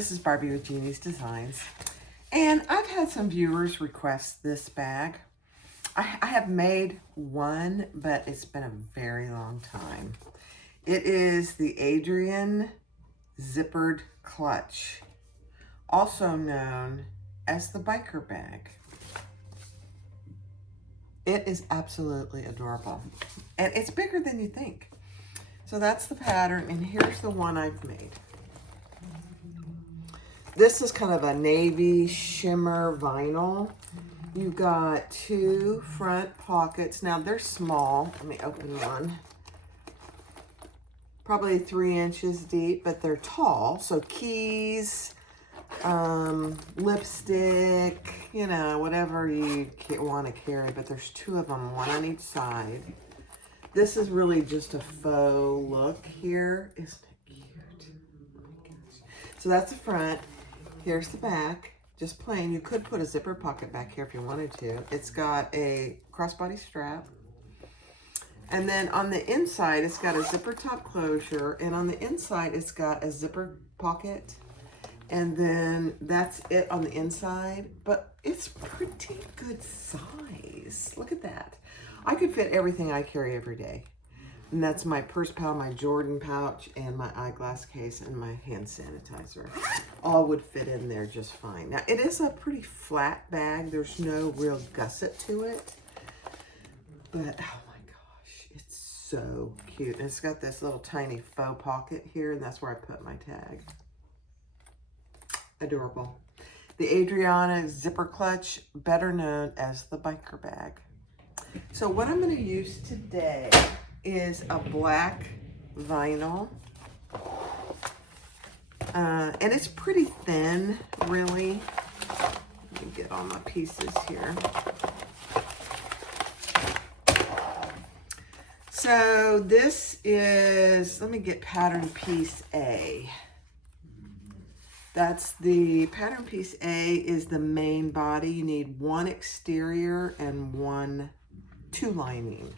this is Barbie with Jeannie's Designs. And I've had some viewers request this bag. I have made one, but it's been a very long time. It is the Adriadne Zippered Clutch, also known as the biker bag. It is absolutely adorable. And it's bigger than you think. So that's the pattern, and here's the one I've made. This is kind of a navy shimmer vinyl. You've got two front pockets. Now they're small. Let me open one. Probably 3 inches deep, but they're tall. So keys, lipstick, you know, whatever you want to carry. But there's 2 of them, one on each side. This is really just a faux look here. Isn't it cute? Oh my gosh. So that's the front. Here's the back. Just plain. You could put a zipper pocket back here if you wanted to. It's got a crossbody strap. And then on the inside, it's got a zipper top closure. And on the inside, it's got a zipper pocket. And then that's it on the inside. But it's pretty good size. Look at that. I could fit everything I carry every day. And that's my purse pouch, my Jordan pouch, and my eyeglass case, and my hand sanitizer. All would fit in there just fine. Now, it is a pretty flat bag. There's no real gusset to it. But, oh my gosh, it's so cute. And it's got this little tiny faux pocket here, and that's where I put my tag. Adorable. The Adriadne Zipper Clutch, better known as the biker bag. So what I'm going to use today is a black vinyl, and it's pretty thin, really. Let me get all my pieces here. So this is, let me get pattern piece A. That's the pattern piece A is the main body. You need 1 exterior and 2 lining.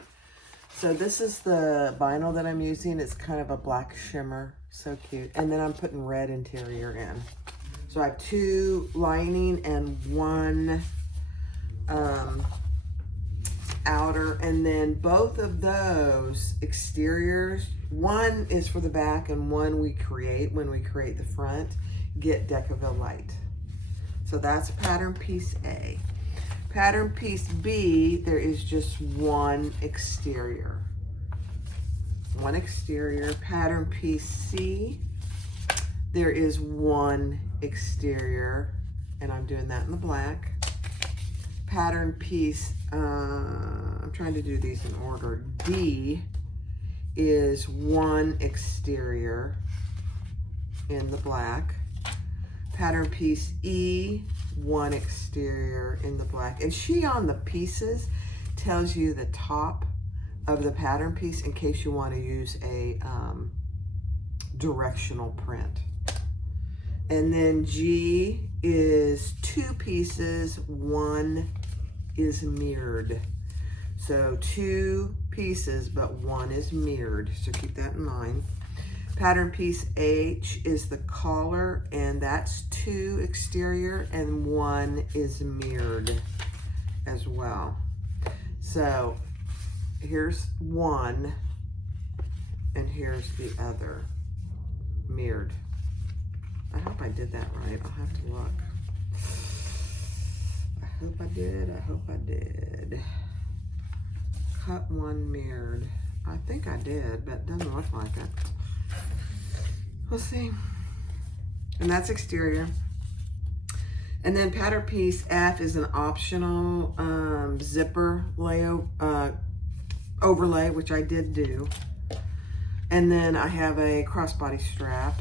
So this is the vinyl that I'm using. It's kind of a black shimmer. So cute. And then I'm putting red interior in. So I have 2 lining and 1 outer. And then both of those exteriors, 1 is for the back and 1 we create when we create the front, get Decaville light. So that's pattern piece A. Pattern piece B, there is just 1 exterior. 1 exterior. Pattern piece C, there is 1 exterior, and I'm doing that in the black. Pattern piece, I'm trying to do these in order. D is 1 exterior in the black. Pattern piece E, 1 exterior in the black. And she on the pieces tells you the top of the pattern piece in case you want to use a directional print. And then G is 2 pieces, 1 is mirrored. So 2 pieces, but 1 is mirrored. So keep that in mind. Pattern piece H is the collar, and that's 2 exterior and 1 is mirrored as well. So here's 1 and here's the other mirrored. I hope I did that right. I'll have to look. I hope I did. I hope I did. Cut 1 mirrored. I think I did, but it doesn't look like it. We'll see. And that's exterior. And then pattern piece F is an optional zipper overlay, which I did do. And then I have a crossbody strap.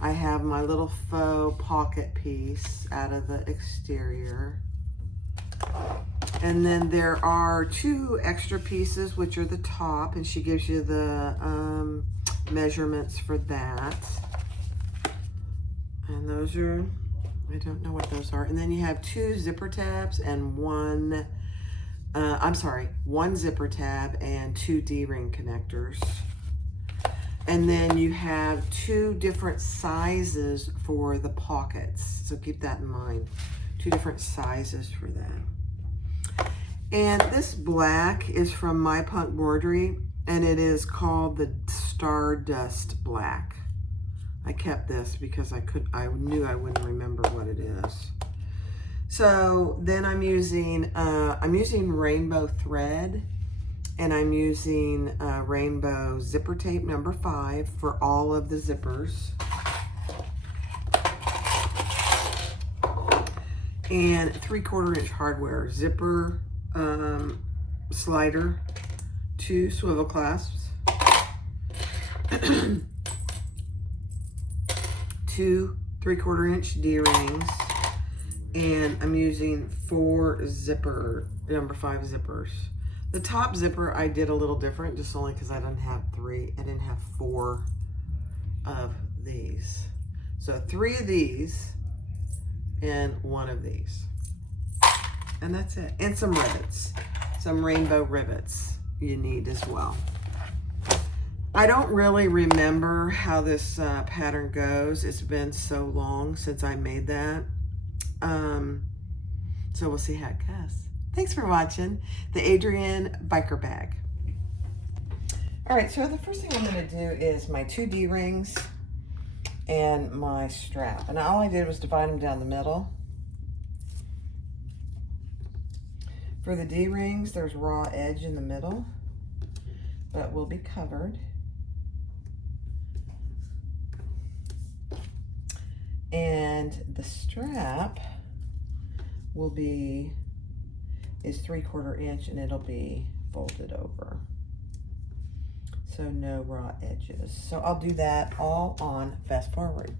I have my little faux pocket piece out of the exterior. And then there are 2 extra pieces, which are the top, and she gives you the measurements for that. And those are, I don't know what those are. And then you have 2 zipper tabs and 1 zipper tab and 2 D-ring connectors. And then you have 2 different sizes for the pockets. So keep that in mind. 2 different sizes for that. And this black is from My Punk Broidery, and it is called the Stardust Black. I kept this because I knew I wouldn't remember what it is. So then I'm using rainbow thread, and I'm using rainbow zipper tape number 5 for all of the zippers. And 3/4 inch hardware zipper slider, 2 swivel clasps, 2 3/4 inch D-rings, and I'm using 4 number 5 zippers. The top zipper I did a little different, just only because I didn't have 4 of these. So 3 of these and 1 of these. And that's it. And some rivets, some rainbow rivets you need as well. I don't really remember how this pattern goes. It's been so long since I made that. So we'll see how it goes. Thanks for watching the Adriadne biker bag. All right, so the first thing I'm going to do is my 2 D-rings and my strap. And all I did was divide them down the middle. For the D-rings, there's raw edge in the middle, but will be covered. And the strap is 3/4 inch, and it'll be folded over. So no raw edges. So I'll do that all on fast forward.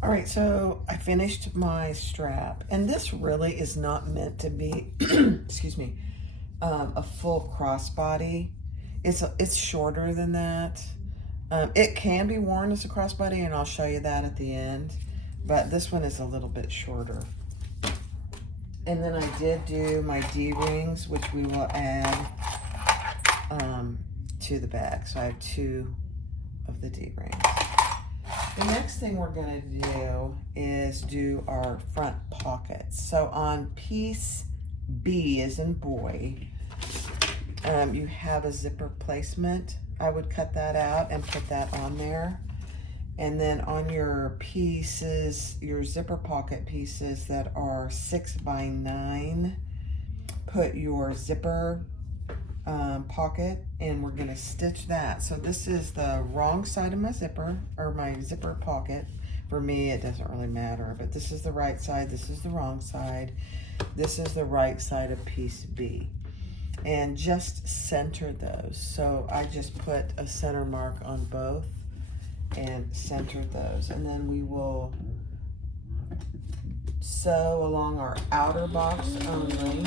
All right, so I finished my strap, and this really is not meant to be, excuse me, a full crossbody. It's shorter than that. It can be worn as a crossbody, and I'll show you that at the end, but this one is a little bit shorter. And then I did do my D-rings, which we will add to the bag. So I have 2 of the D-rings. The next thing we're going to do is do our front pockets. So on piece B, as in boy, you have a zipper placement. I would cut that out and put that on there. And then on your pieces, your zipper pocket pieces that are 6 by 9, put your zipper pocket, and we're going to stitch that. So this is the wrong side of my zipper, or my zipper pocket. For me, it doesn't really matter, but this is the right side, this is the wrong side, this is the right side of piece B. And just center those. So I just put a center mark on both and center those. And then we will sew along our outer box only.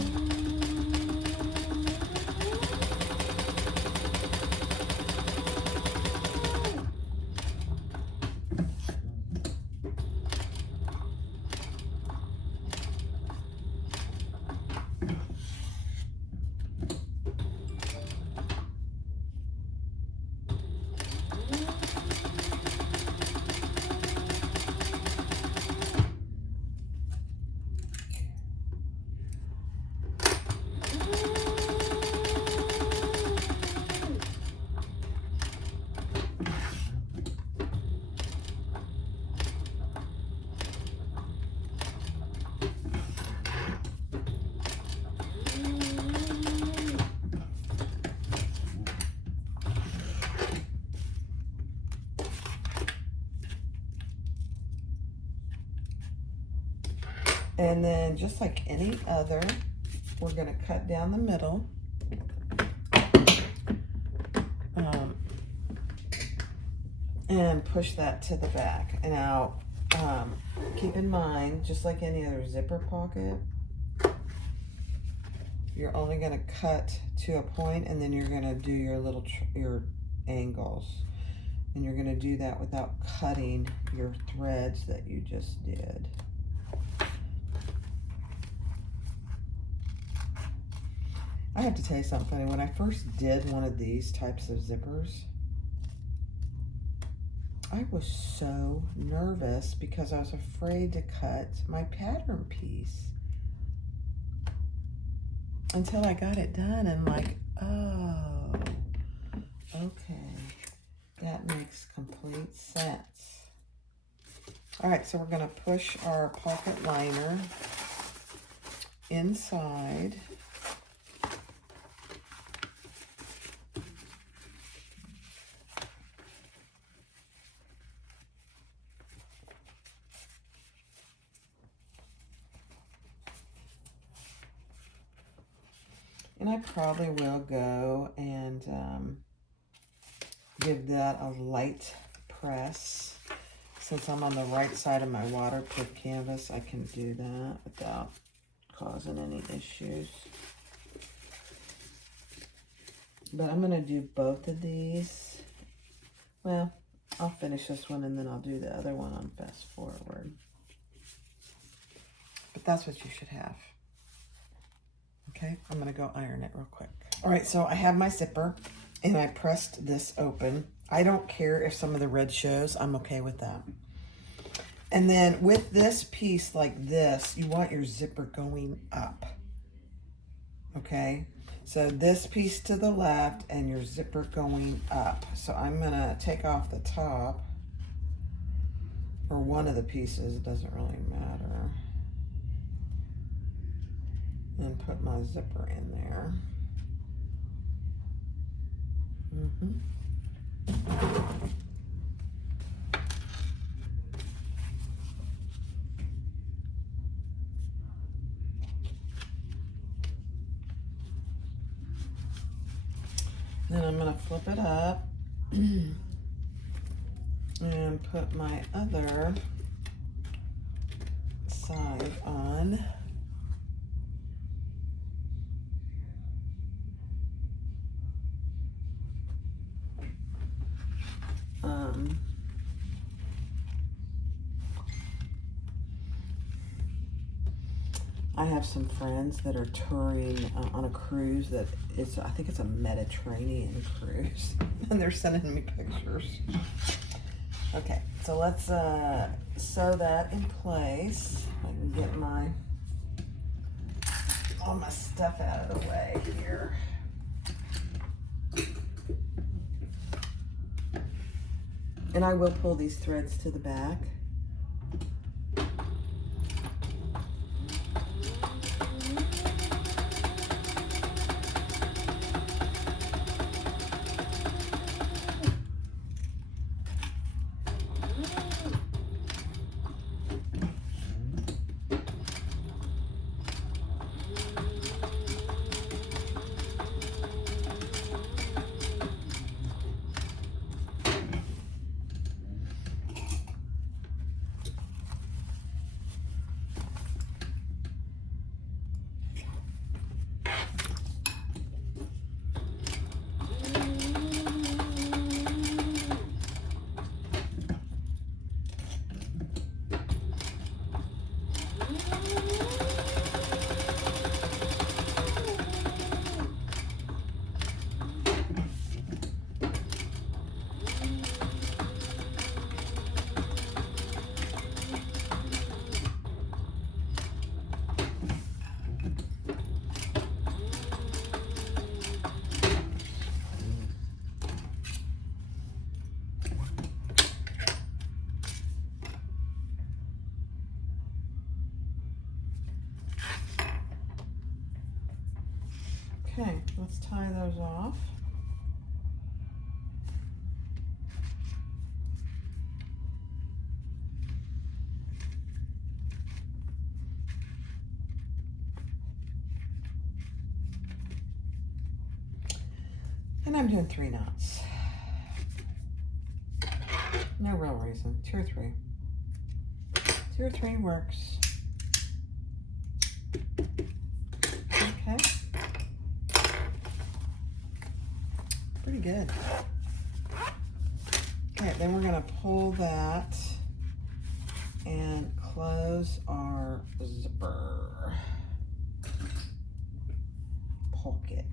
And then just like any other, we're gonna cut down the middle. And push that to the back. And now, keep in mind, just like any other zipper pocket, you're only gonna cut to a point, and then you're gonna do your little, your angles. And you're gonna do that without cutting your threads that you just did. I have to tell you something funny. When I first did one of these types of zippers, I was so nervous because I was afraid to cut my pattern piece until I got it done and like, oh, okay, that makes complete sense. All right, so we're gonna push our pocket liner inside. And I probably will go and give that a light press. Since I'm on the right side of my waterproof canvas, I can do that without causing any issues. But I'm going to do both of these. Well, I'll finish this one and then I'll do the other one on fast forward. But that's what you should have. Okay, I'm gonna go iron it real quick. All right, so I have my zipper and I pressed this open. I don't care if some of the red shows, I'm okay with that. And then with this piece like this, you want your zipper going up. Okay, so this piece to the left and your zipper going up. So I'm gonna take off the top, or one of the pieces, it doesn't really matter. And put my zipper in there. Then I'm gonna flip it up and put my other side on. I have some friends that are touring on a cruise that is, I think it's a Mediterranean cruise, and they're sending me pictures. Okay, so let's sew that in place. I can get all my stuff out of the way here. And I will pull these threads to the back. Okay, let's tie those off. And I'm doing 3 knots. No real reason. 2 or 3. 2 or 3 works. Okay. Pretty good. Okay, then we're gonna pull that and close our zipper pocket.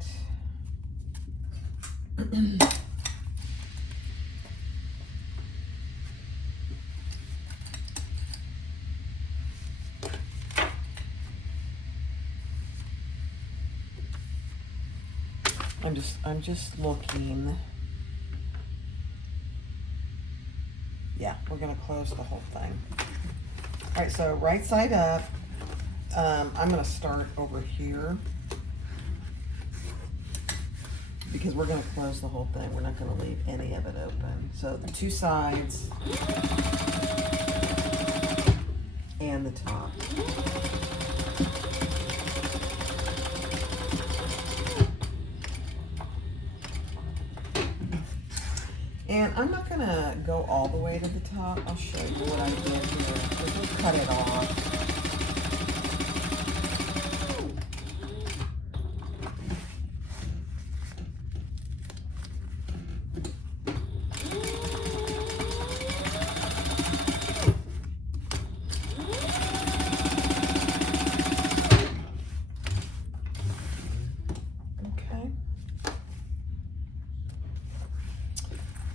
I'm just looking. Yeah, we're gonna close the whole thing. All right, so right side up. I'm gonna start over here because we're gonna close the whole thing. We're not gonna leave any of it open. So the 2 sides and the top. And I'm not gonna go all the way to the top. I'll show you what I did here. We'll cut it off.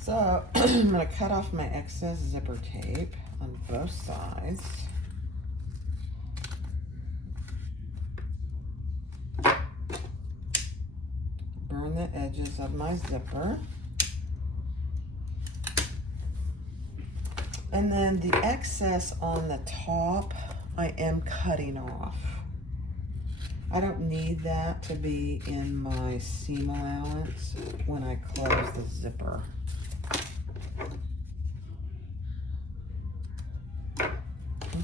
So I'm going to cut off my excess zipper tape on both sides. Burn the edges of my zipper. And then the excess on the top, I am cutting off. I don't need that to be in my seam allowance when I close the zipper.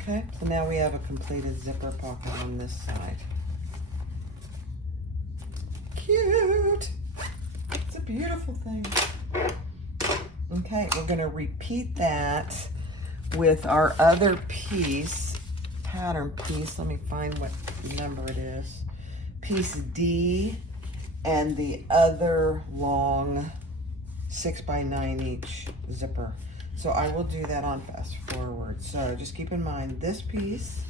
Okay, so now we have a completed zipper pocket on this side. Cute! It's a beautiful thing. Okay, we're gonna repeat that with our other piece, pattern piece. Let me find what number it is. Piece D and the other long 6x9 each zipper. So I will do that on fast forward. So just keep in mind this piece,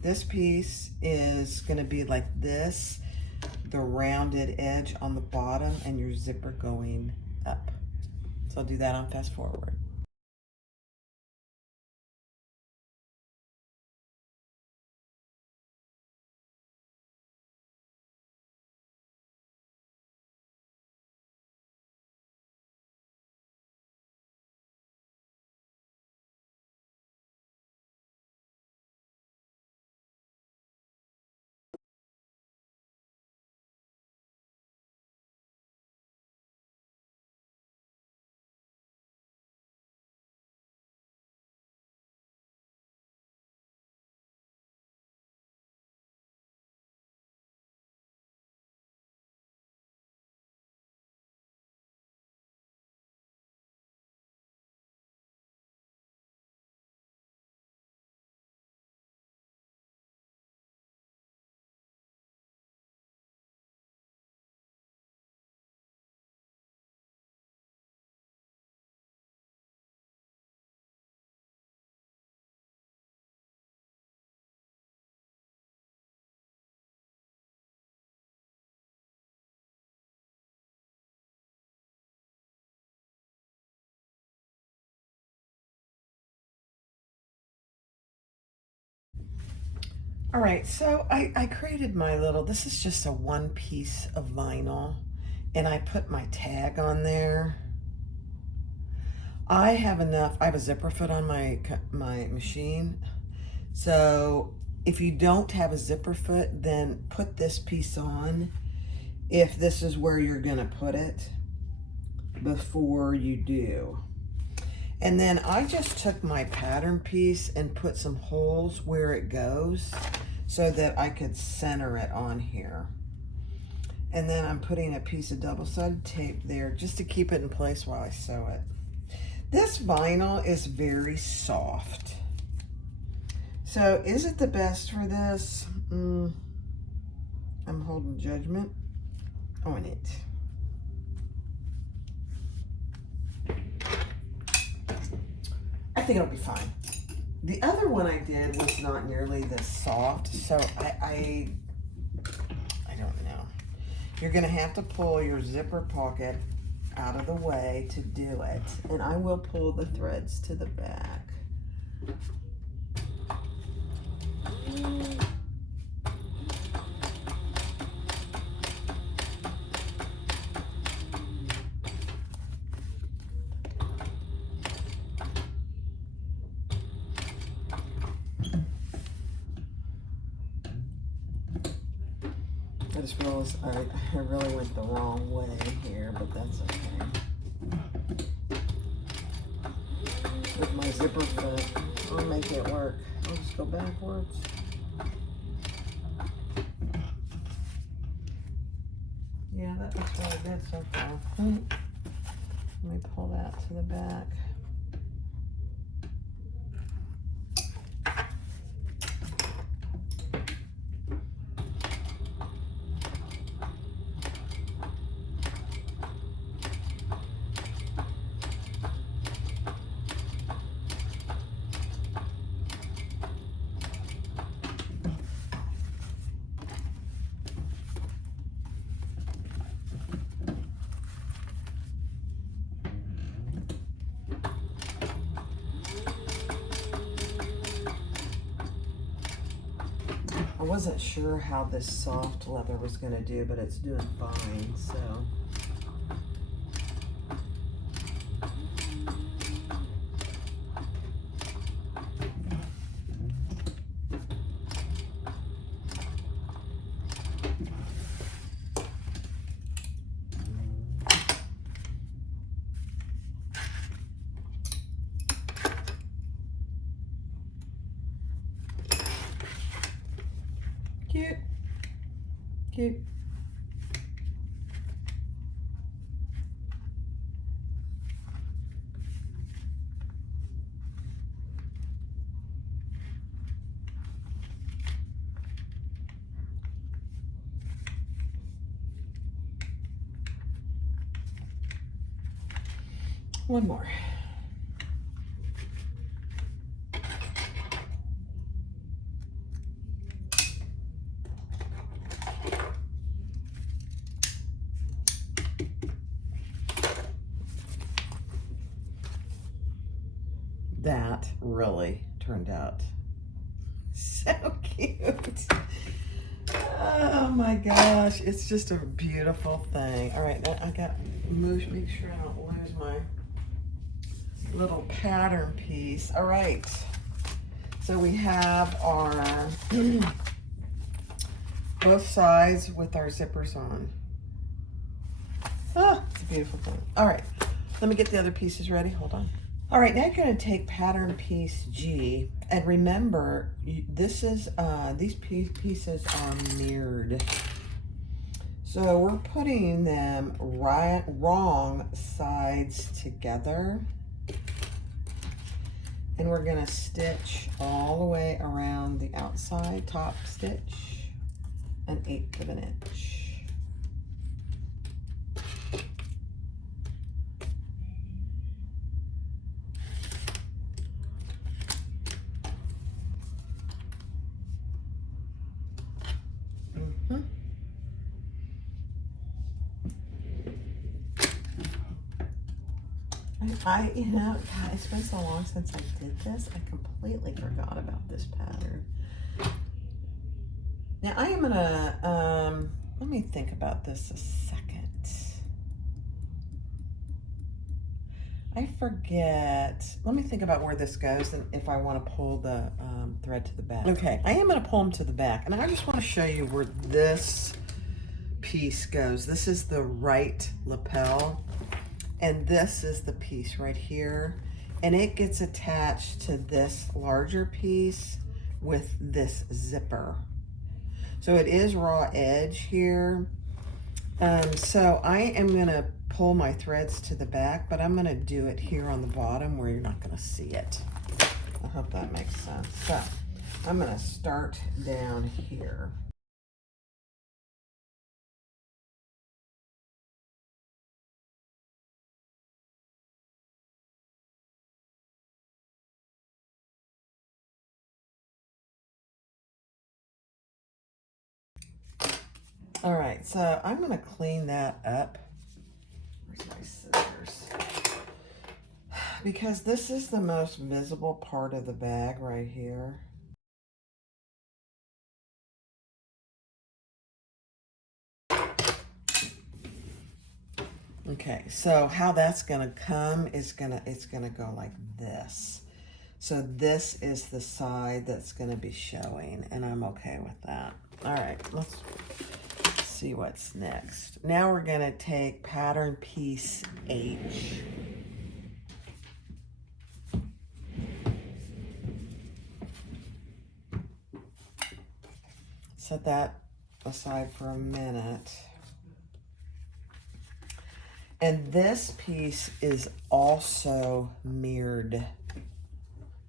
this piece is gonna be like this, the rounded edge on the bottom and your zipper going up. So I'll do that on fast forward. All right, so I created my little, this is just a 1 piece of vinyl, and I put my tag on there. I have enough, I have a zipper foot on my machine. So if you don't have a zipper foot, then put this piece on if this is where you're gonna put it before you do. And then I just took my pattern piece and put some holes where it goes so that I could center it on here. And then I'm putting a piece of double-sided tape there just to keep it in place while I sew it. This vinyl is very soft. So is it the best for this? I'm holding judgment on it. I think it'll be fine. The other one I did was not nearly this soft, so I don't know. You're gonna have to pull your zipper pocket out of the way to do it, and I will pull the threads to the back. I just realized I really went the wrong way here, but that's okay. With my zipper foot, I'll make it work. I'll just go backwards. Yeah, that looks really good so far. Let me pull that to the back. I wasn't sure how this soft leather was going to do, but it's doing fine, so. Cute. Cute. One more. That really turned out so cute. Oh my gosh, it's just a beautiful thing. All right, now I got make sure I don't lose my little pattern piece. All right, so we have our both sides with our zippers on. Ah, it's a beautiful thing. All right, let me get the other pieces ready. Hold on. All right, now you're going to take pattern piece G, and remember, this is these pieces are mirrored. So we're putting them wrong sides together, and we're going to stitch all the way around the outside top stitch, 1/8 of an inch. You know, God, it's been so long since I did this, I completely forgot about this pattern. Now I am gonna, let me think about this a second. I forget, let me think about where this goes and if I want to pull the thread to the back. Okay, I am gonna pull them to the back, and I just want to show you where this piece goes. This is the right lapel. And this is the piece right here. And it gets attached to this larger piece with this zipper. So it is raw edge here. So I am gonna pull my threads to the back, but I'm gonna do it here on the bottom where you're not gonna see it. I hope that makes sense. So I'm gonna start down here. All right, so I'm gonna clean that up. Where's my scissors? Because this is the most visible part of the bag right here. Okay, so how that's gonna come is it's gonna go like this. So this is the side that's gonna be showing, and I'm okay with that. All right, let's see what's next. Now we're gonna take pattern piece H. Set that aside for a minute. And this piece is also mirrored.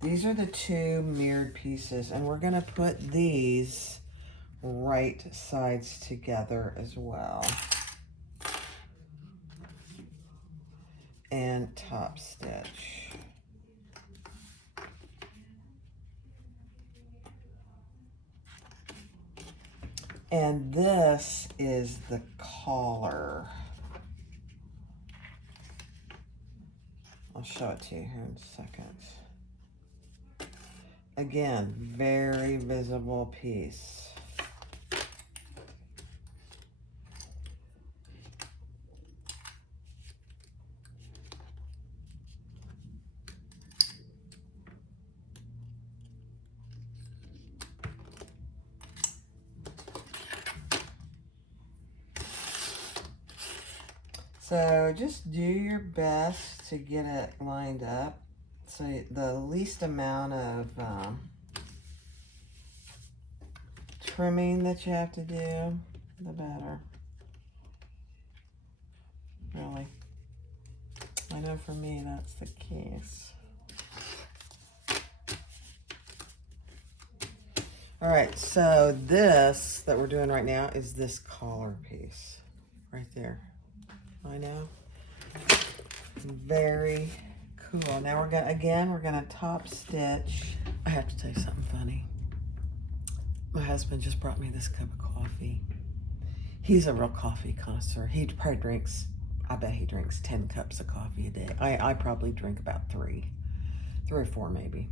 These are the two mirrored pieces, and we're gonna put these right sides together as well. And top stitch. And this is the collar. I'll show it to you here in a second. Again, very visible piece. So just do your best to get it lined up. So the least amount of trimming that you have to do, the better. Really. I know for me that's the case. All right, so this that we're doing right now is this collar piece right there. I know. Very cool. Now we're gonna top stitch. I have to tell you something funny. My husband just brought me this cup of coffee. He's a real coffee connoisseur. He probably drinks, I bet he drinks 10 cups of coffee a day. I probably drink about three or four maybe.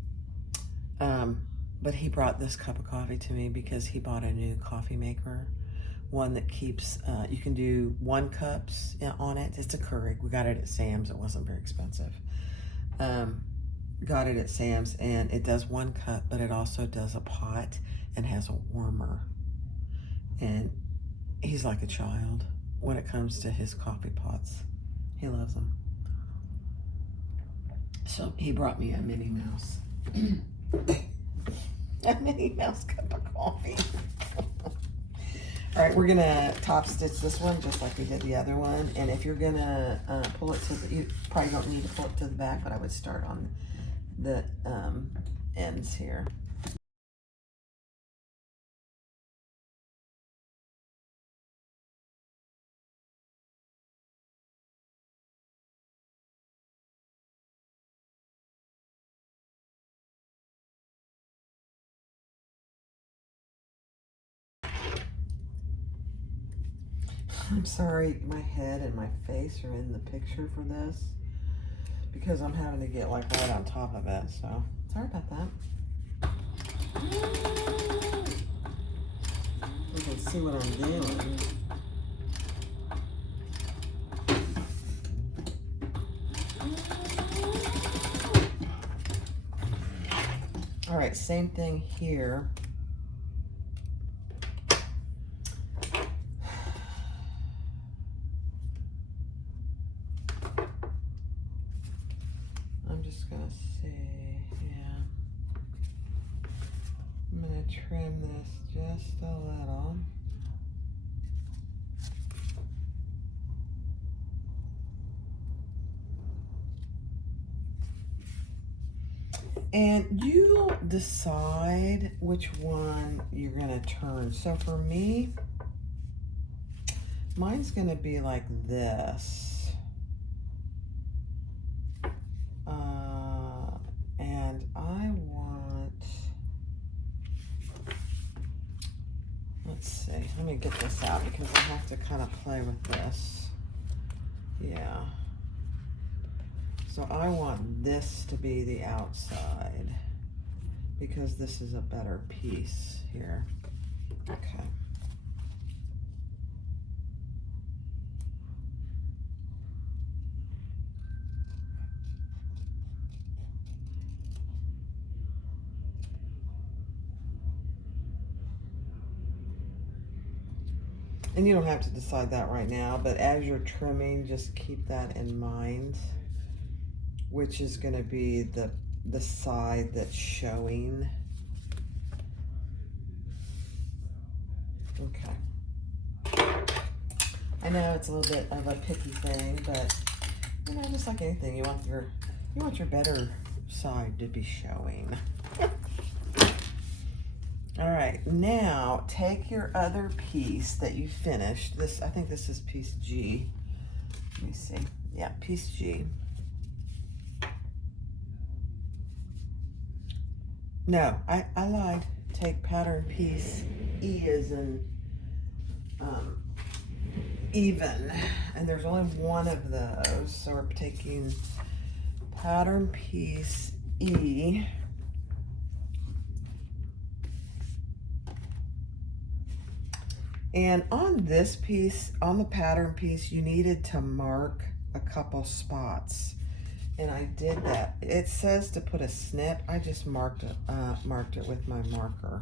But he brought this cup of coffee to me because he bought a new coffee maker. One that keeps, you can do 1 cups on it. It's a Keurig. We got it at Sam's. It wasn't very expensive. Got it at Sam's, and it does 1 cup, but it also does a pot and has a warmer. And he's like a child when it comes to his coffee pots. He loves them. So he brought me a Minnie Mouse. A Minnie Mouse cup of coffee. All right, we're gonna top stitch this one just like we did the other one. And if you're gonna pull it to the, you probably don't need to pull it to the back, but I would start on the ends here. I'm sorry, my head and my face are in the picture for this because I'm having to get like right on top of it, so sorry about that. You can see what I'm doing. All right, same thing here. I'm just gonna see, yeah. I'm gonna trim this just a little. And you decide which one you're gonna turn. So for me, mine's gonna be like this. And I want, let's see, let me get this out because I have to kind of play with this. Yeah. So I want this to be the outside because this is a better piece here. Okay. And you don't have to decide that right now, but as you're trimming, just keep that in mind, which is going to be the side that's showing. Okay. I know it's a little bit of a picky thing, but you know, just like anything, you want your better side to be showing. All right, now take your other piece that you finished. This, I think this is piece G. Let me see. Yeah, piece G. No, I lied. Take pattern piece E as in even. And there's only one of those. So we're taking pattern piece E. And on this piece, on the pattern piece, you needed to mark a couple spots. And I did that. It says to put a snip. I just marked it with my marker.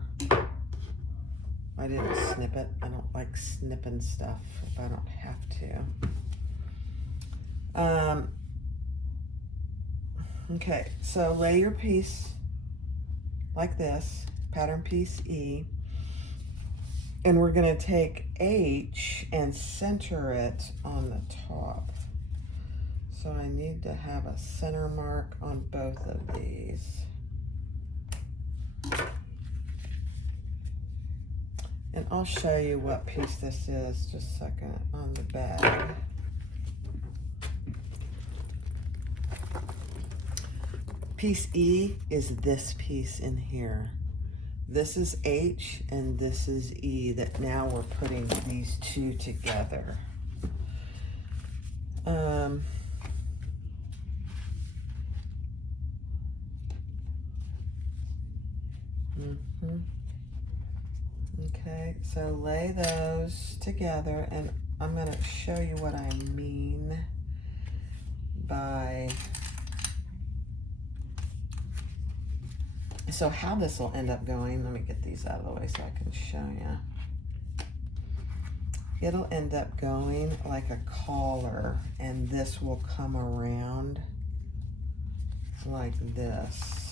I didn't snip it. I don't like snipping stuff if I don't have to. Okay, so lay your piece like this, pattern piece E. And we're gonna take H and center it on the top. So I need to have a center mark on both of these. And I'll show you what piece this is just a second on the bag. Piece E is this piece in here. This is H and this is E, that now we're putting these two together. Okay, so lay those together, and I'm going to show you what I mean by, so how this will end up going, let me get these out of the way so I can show you. It'll end up going like a collar, and this will come around like this.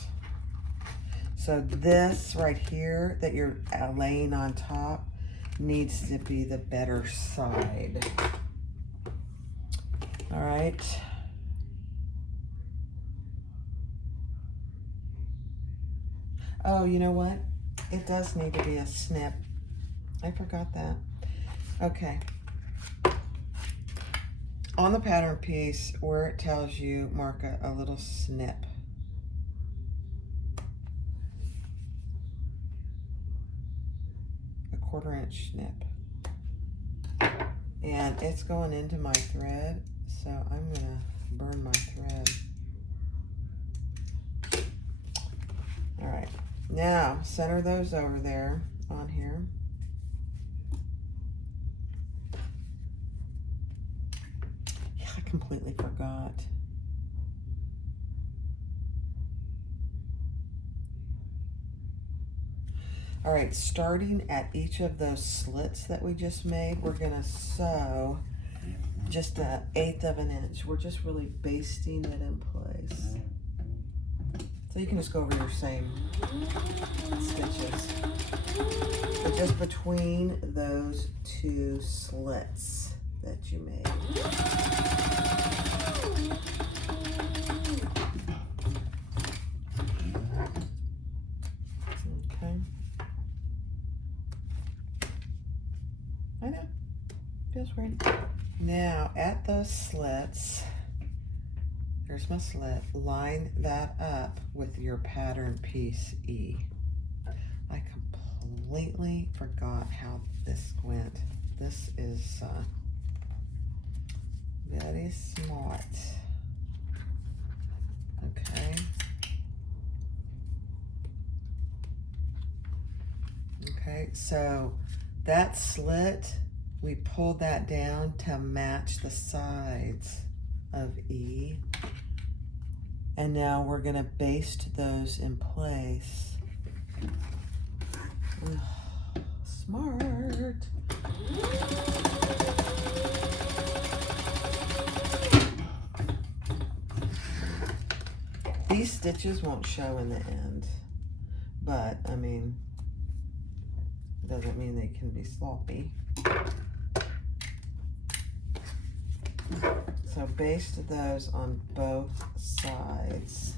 So this right here that you're laying on top needs to be the better side. All right. Oh, you know what? It does need to be a snip. I forgot that. Okay. On the pattern piece where it tells you, mark a little snip. A 1/4 inch snip. And it's going into my thread, so I'm gonna burn my thread. All right, now center those over there on here. Yeah, I completely forgot. All right, starting at each of those slits that we just made, we're gonna sew just 1/8 of an inch. We're just really basting it in place. It's So you can just go over your same stitches. But just between those two slits that you made. Okay. I know. Feels weird. Now at those slits, there's my slit. Line that up with your pattern piece E. I completely forgot how this went. This is very smart. Okay. Okay, so that slit, we pulled that down to match the sides of E. And now we're gonna baste those in place. Smart. These stitches won't show in the end, but I mean, it doesn't mean they can be sloppy. So baste those on both sides.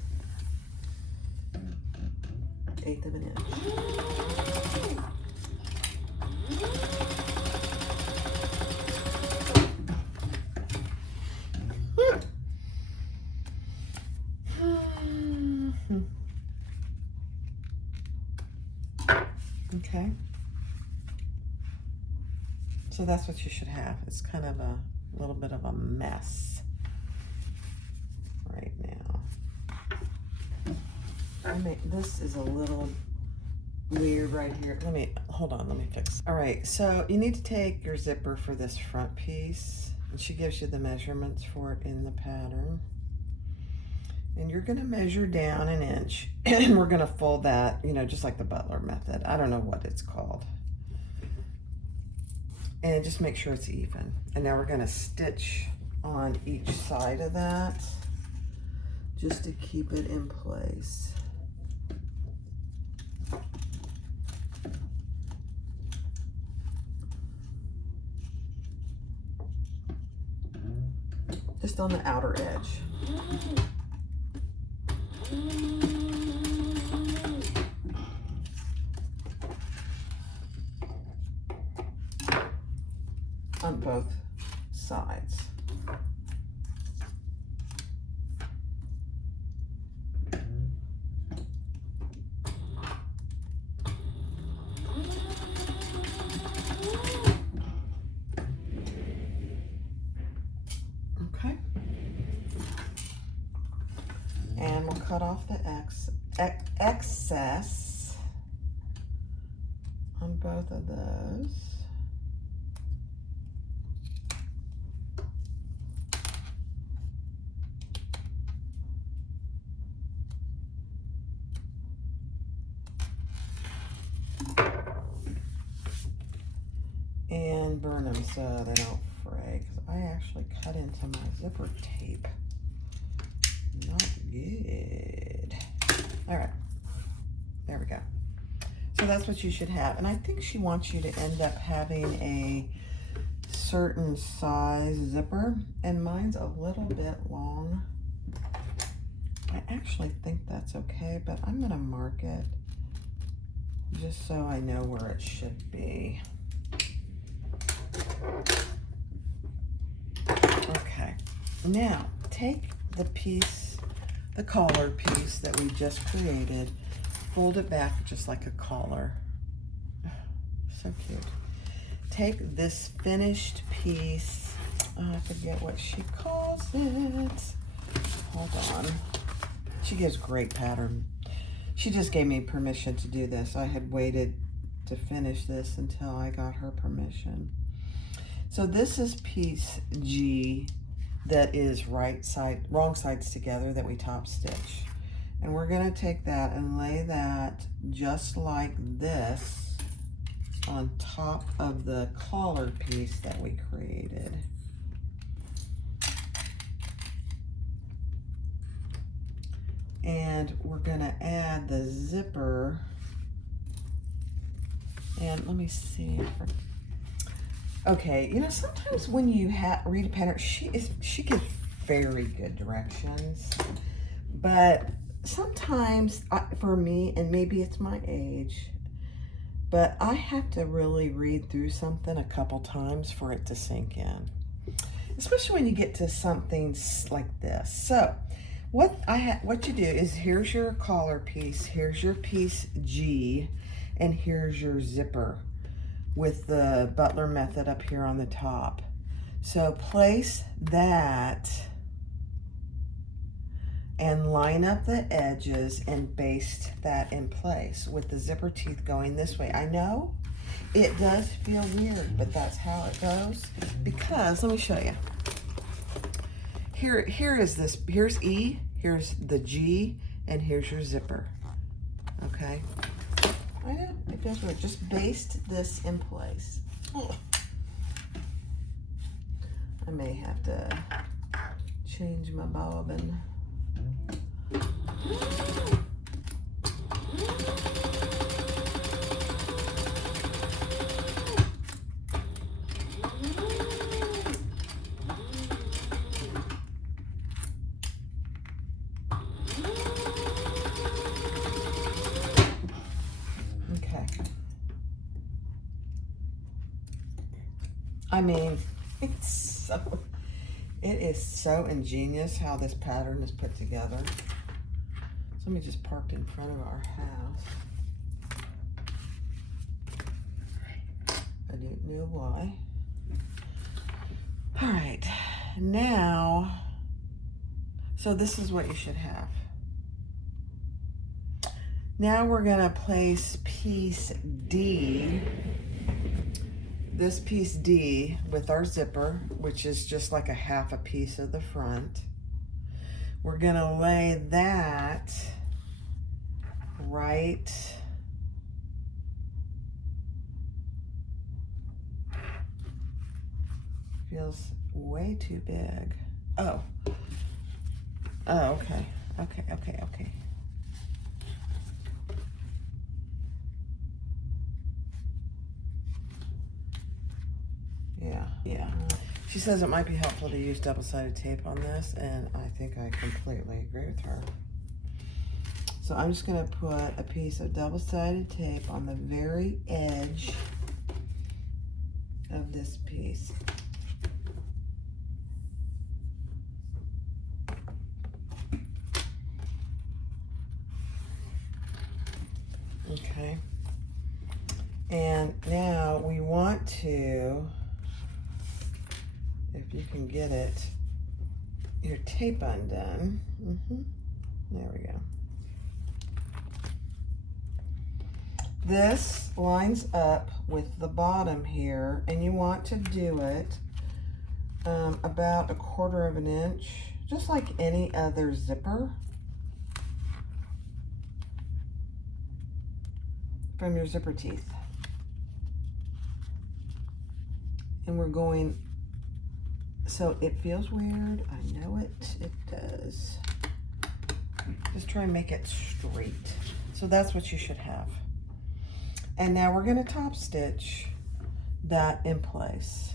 1/8 of an inch. Okay. So that's what you should have. It's kind of a little bit of a mess right now. This is a little weird right here. Hold on, let me fix. All right, so you need to take your zipper for this front piece, and she gives you the measurements for it in the pattern. And you're gonna measure down 1 inch, and we're gonna fold that, you know, just like the Butler method. I don't know what it's called. And just make sure it's even. And now we're gonna stitch on each side of that just to keep it in place. Just on the outer edge. On both sides. Okay. And we'll cut off the excess on both of those. And burn them so they don't fray, because I actually cut into my zipper tape. Not good. All right, there we go. So that's what you should have. And I think she wants you to end up having a certain size zipper, and mine's a little bit long. I actually think that's okay, but I'm gonna mark it just so I know where it should be. Okay, now take the piece, the collar piece that we just created, fold it back just like a collar. So cute. Take this finished piece, I forget what she calls it. Hold on. She gives great pattern. She just gave me permission to do this. I had waited to finish this until I got her permission. So this is piece G that is wrong sides together that we top stitch. And we're gonna take that and lay that just like this on top of the collar piece that we created. And we're gonna add the zipper. And let me see. Okay, you know, sometimes when you read a pattern, she gives very good directions. But sometimes, for me, and maybe it's my age, but I have to really read through something a couple times for it to sink in. Especially when you get to something like this. So, what you do is, here's your collar piece, here's your piece G, and here's your zipper with the Butler method up here on the top. So place that and line up the edges and baste that in place with the zipper teeth going this way. I know it does feel weird, but that's how it goes. Because, let me show you. Here is this, here's E, here's the G, and here's your zipper. Okay? I know, it does work. Just baste this in place. Ugh. I may have to change my bobbin. Okay. I mean, it is so ingenious how this pattern is put together. Somebody just parked in front of our house. I don't know why. All right, now, so this is what you should have. Now we're gonna place piece D, this piece D with our zipper, which is just like a half a piece of the front. We're gonna lay that right feels way too big. Oh, okay. Yeah. She says it might be helpful to use double-sided tape on this, and I think I completely agree with her. So I'm just gonna put a piece of double-sided tape on the very edge of this piece. Okay. And now we want to, if you can get it, your tape undone. There we go. This lines up with the bottom here, and you want to do it about 1/4 of an inch, just like any other zipper from your zipper teeth. And we're going, so it feels weird, I know it does. Just try and make it straight. So that's what you should have. And now we're gonna top stitch that in place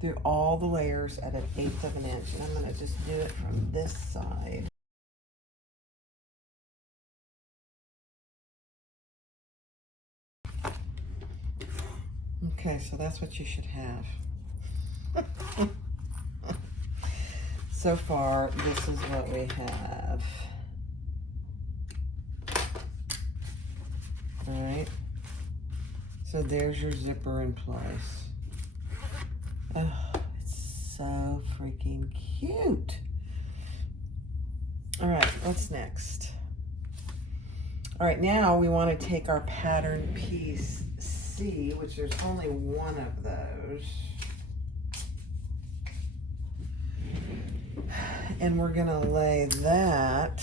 through all the layers at 1/8 of an inch. And I'm gonna just do it from this side. Okay, so that's what you should have. So far, this is what we have. All right. So there's your zipper in place. Oh, it's so freaking cute. All right, what's next? All right, now we want to take our pattern piece C, which there's only one of those. And we're gonna lay that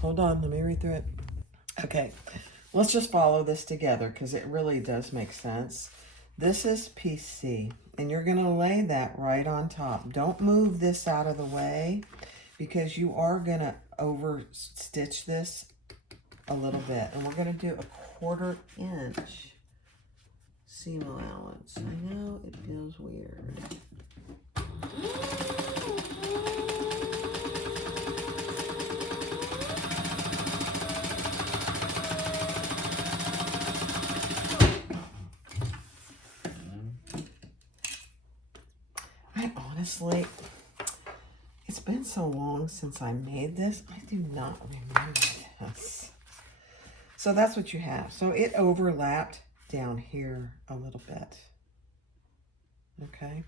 hold on, let me read through it. Okay, let's just follow this together because it really does make sense. This is piece C, and you're going to lay that right on top. Don't move this out of the way because you are going to over stitch this a little bit. And we're going to do a 1/4 inch seam allowance. I know it feels weird. Honestly, it's been so long since I made this, I do not remember this. So that's what you have. So it overlapped down here a little bit. Okay.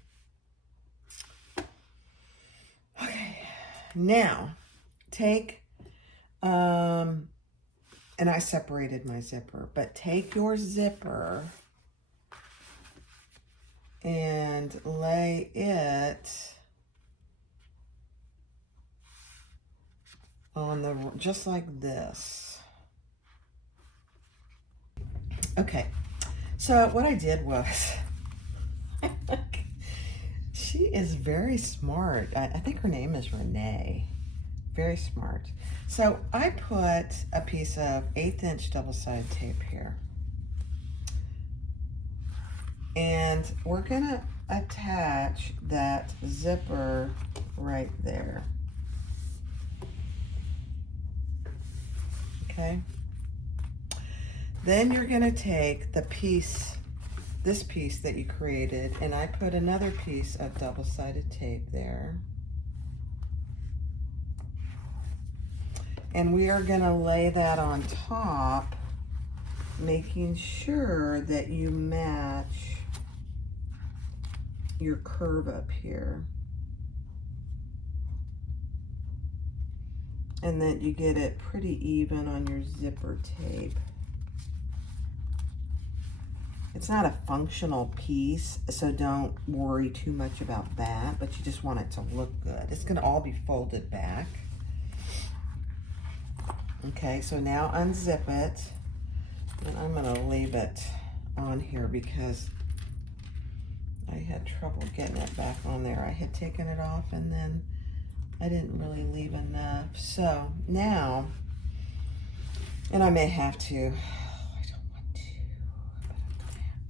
Okay. Now, take, and I separated my zipper, but take your zipper and lay it on the, just like this. Okay, so what I did was, she is very smart. I think her name is Renee. Very smart. So I put a piece of 1/8 inch double-sided tape here. And we're gonna attach that zipper right there. Okay. Then you're gonna take the piece, this piece that you created, and I put another piece of double-sided tape there. And we are gonna lay that on top, making sure that you match your curve up here. And that you get it pretty even on your zipper tape. It's not a functional piece, so don't worry too much about that, but you just want it to look good. It's gonna all be folded back. Okay, so now unzip it, and I'm gonna leave it on here because I had trouble getting it back on there. I had taken it off and then I didn't really leave enough. So now, and I may have to, I don't want to, but I'm gonna have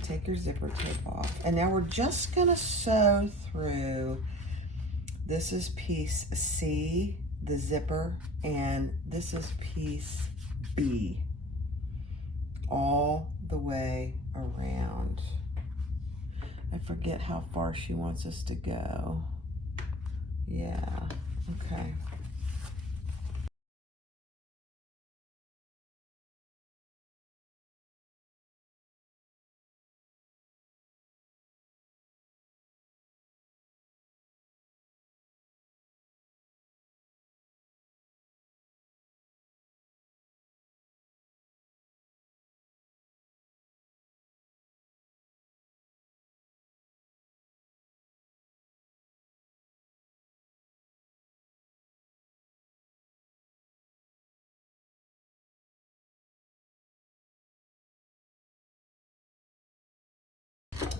to. Take your zipper tape off. And now we're just gonna sew through, this is piece C, the zipper, and this is piece B, all the way around. I forget how far she wants us to go. Yeah, okay.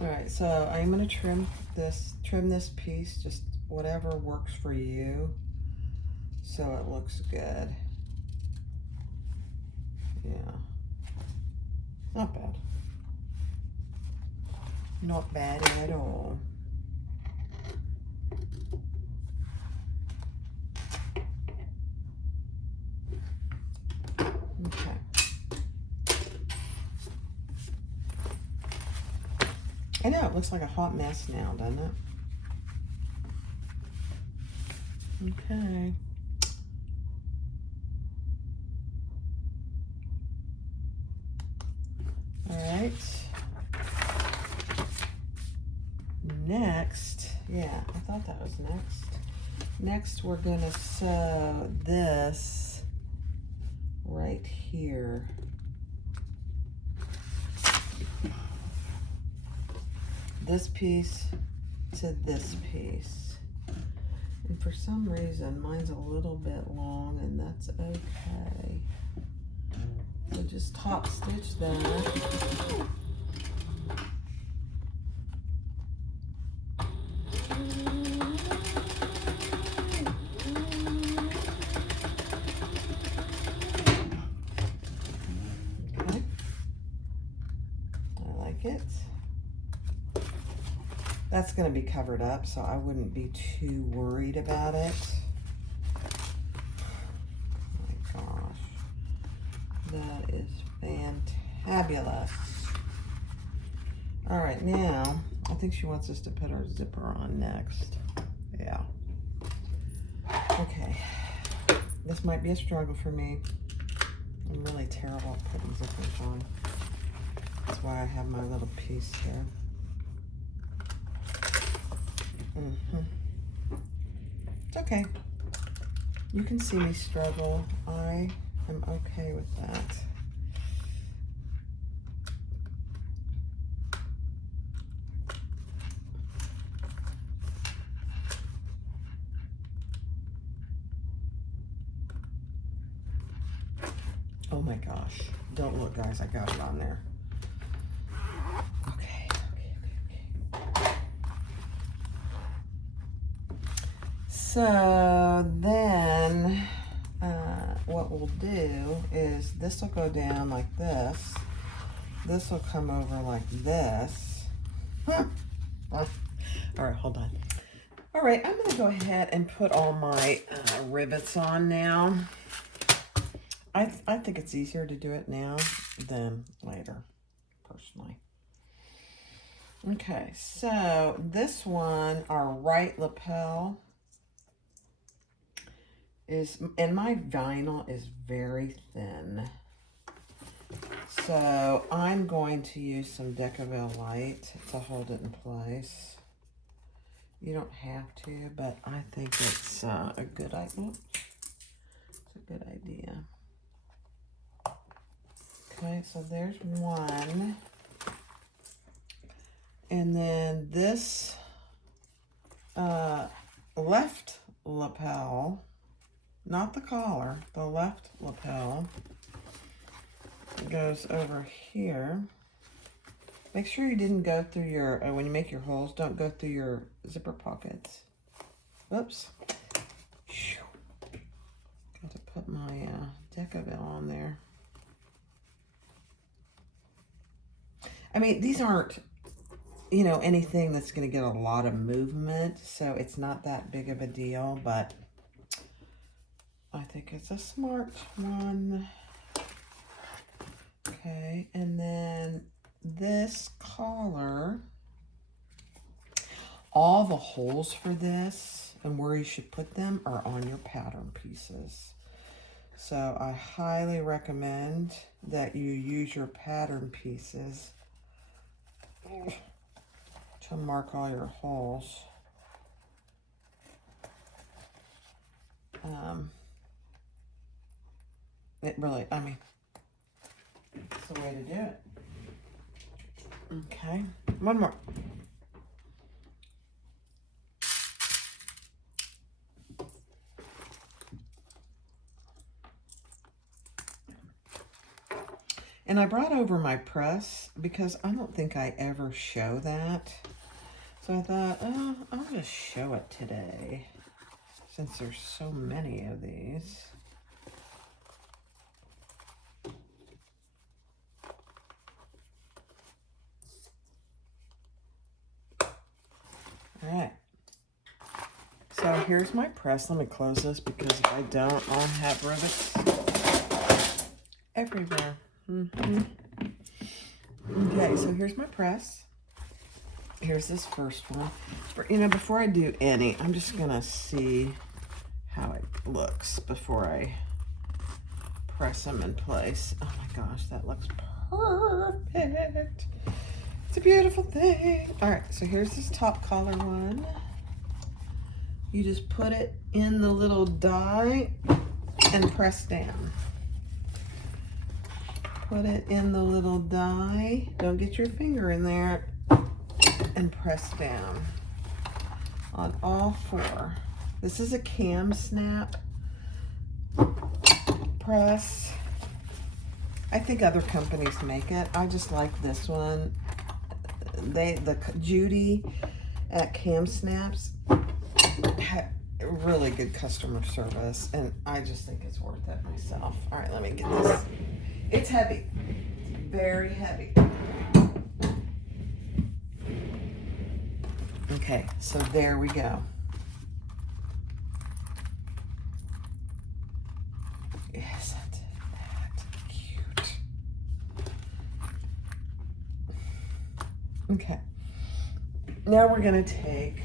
All right, so I'm gonna trim this piece, just whatever works for you, so it looks good. Yeah, not bad. Not bad at all. Okay. I know, it looks like a hot mess now, doesn't it? Okay. All right. Next, yeah, I thought that was next. Next, we're gonna sew this right here. This piece to this piece. And for some reason, mine's a little bit long, and that's okay. So just top stitch that. Okay. I like it. That's going to be covered up, so I wouldn't be too worried about it. Oh my gosh. That is fantabulous. All right, now, I think she wants us to put our zipper on next. Yeah. Okay. This might be a struggle for me. I'm really terrible at putting zippers on. That's why I have my little piece here. It's okay. You can see me struggle. I am okay with that. Oh my gosh. Don't look, guys. I got it on there. Okay. So then what we'll do is this will go down like this. This will come over like this. All right, hold on. All right, I'm going to go ahead and put all my rivets on now. I think it's easier to do it now than later, personally. Okay, so this one, our right lapel, and my vinyl is very thin. So I'm going to use some Decorative light to hold it in place. You don't have to, but I think it's a good idea. It's a good idea. Okay, so there's one. And then this left lapel, not the collar, the left lapel goes over here. Make sure you didn't go through your, when you make your holes, don't go through your zipper pockets. Whoops. Got to put my Decorative on there. I mean, these aren't, you know, anything that's going to get a lot of movement, so it's not that big of a deal, but I think it's a smart one. Okay, and then this collar, all the holes for this and where you should put them are on your pattern pieces. So I highly recommend that you use your pattern pieces to mark all your holes. It really, I mean, it's the way to do it. Okay, one more. And I brought over my press because I don't think I ever show that. So I thought, oh, I'll just show it today since there's so many of these. All right. So here's my press. Let me close this because if I don't, I'll have rivets everywhere. Okay, so here's my press. Here's this first one. You know, before I do any, I'm just gonna see how it looks before I press them in place. Oh my gosh, that looks perfect. It's a beautiful thing. All right, so here's this top collar one. You just put it in the little die and press down. Put it in the little die. Don't get your finger in there. And press down on all four. This is a cam snap press. I think other companies make it. I just like this one. Judy at Cam Snaps had really good customer service, and I just think it's worth it myself. All right, let me get this. It's heavy, very heavy. Okay, so there we go. Isn't that cute? Okay, now we're gonna take,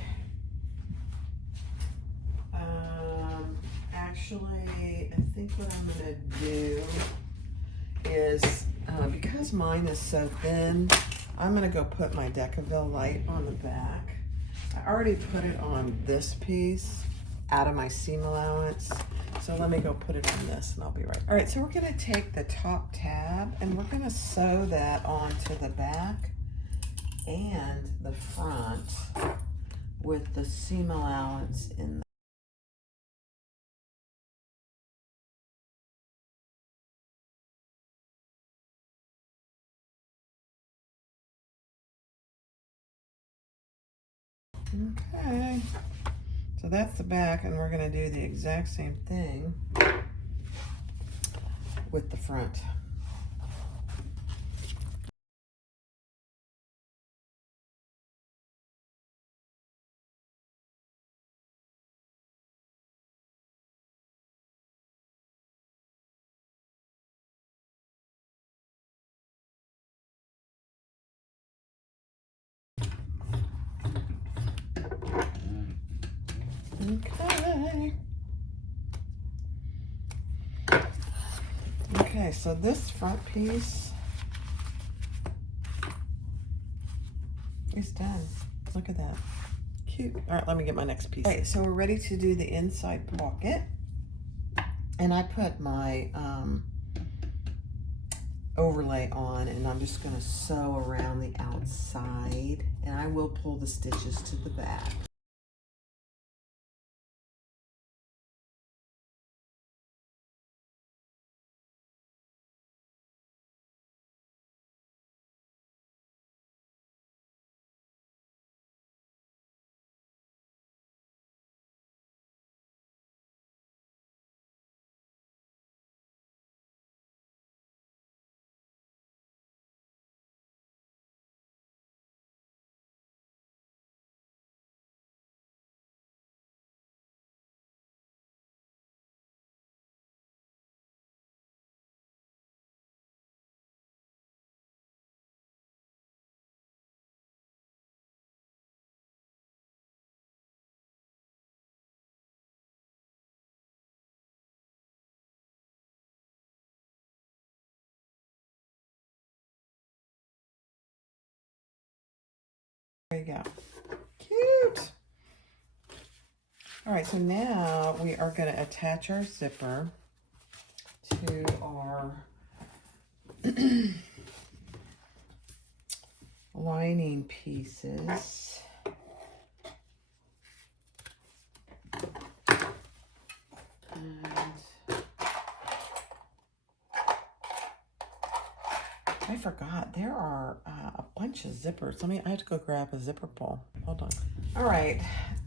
actually, I think what I'm gonna do is, because mine is so thin, I'm gonna go put my Decaville light on the back. I already put it on this piece out of my seam allowance. So let me go put it on this and I'll be right. All right, so we're gonna take the top tab and we're gonna sew that onto the back and the front with the seam allowance in Okay, so that's the back, and we're gonna do the exact same thing with the front. Okay. Okay, so this front piece is done. Look at that. Cute. All right, let me get my next piece. Okay, so we're ready to do the inside pocket. And I put my overlay on, and I'm just gonna sew around the outside, and I will pull the stitches to the back. There you go. Cute. All right, so now we are going to attach our zipper to our lining pieces. And I forgot, there are a bunch of zippers. I have to go grab a zipper pull. Hold on. All right,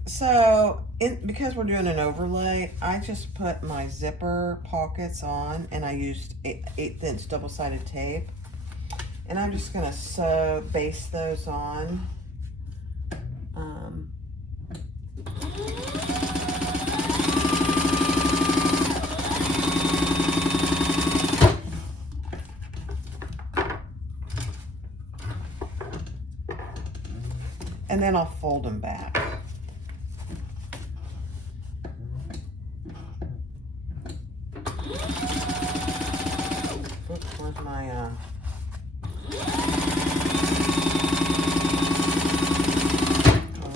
so because we're doing an overlay, I just put my zipper pockets on, and I used 1/8 inch double-sided tape. And I'm just gonna baste those on. And then I'll fold them back. Oops, where's my, I'm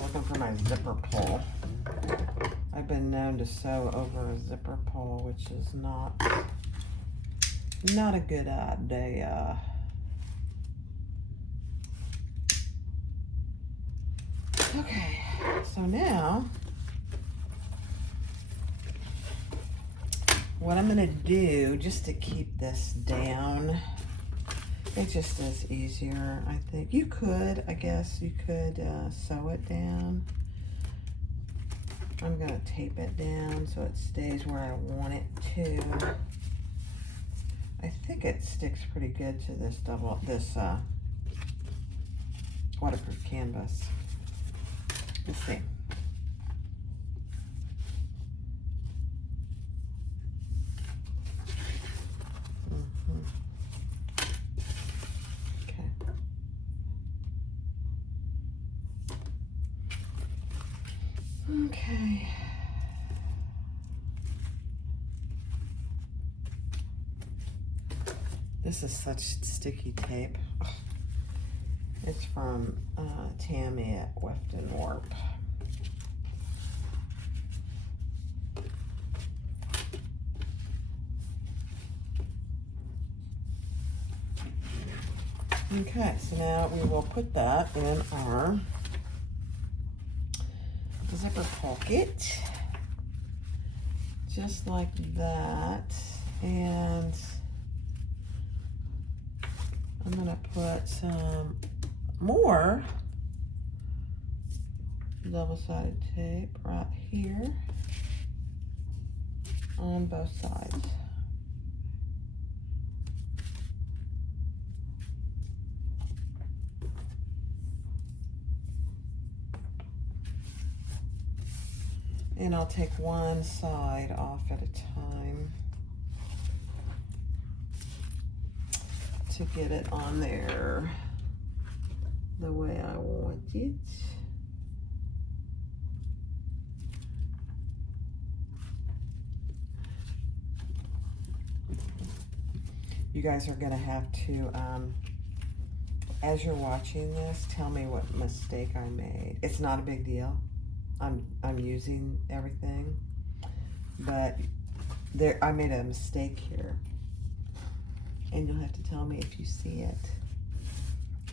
looking for my zipper pull. I've been known to sew over a zipper pull, which is not a good idea. Okay, so now what I'm gonna do, just to keep this down, it just is easier, I think. You could, I guess, you could sew it down. I'm gonna tape it down so it stays where I want it to. I think it sticks pretty good to this waterproof canvas. Let's see. Okay. This is such sticky tape. Oh, it's from Tammy at Weft and Warp. Okay, so now we will put that in our zipper pocket, just like that. And I'm gonna put some more double-sided tape right here on both sides. And I'll take one side off at a time to get it on there the way I want it. You guys are gonna have to, as you're watching this, tell me what mistake I made. It's not a big deal. I'm using everything, but I made a mistake here, and you'll have to tell me if you see it.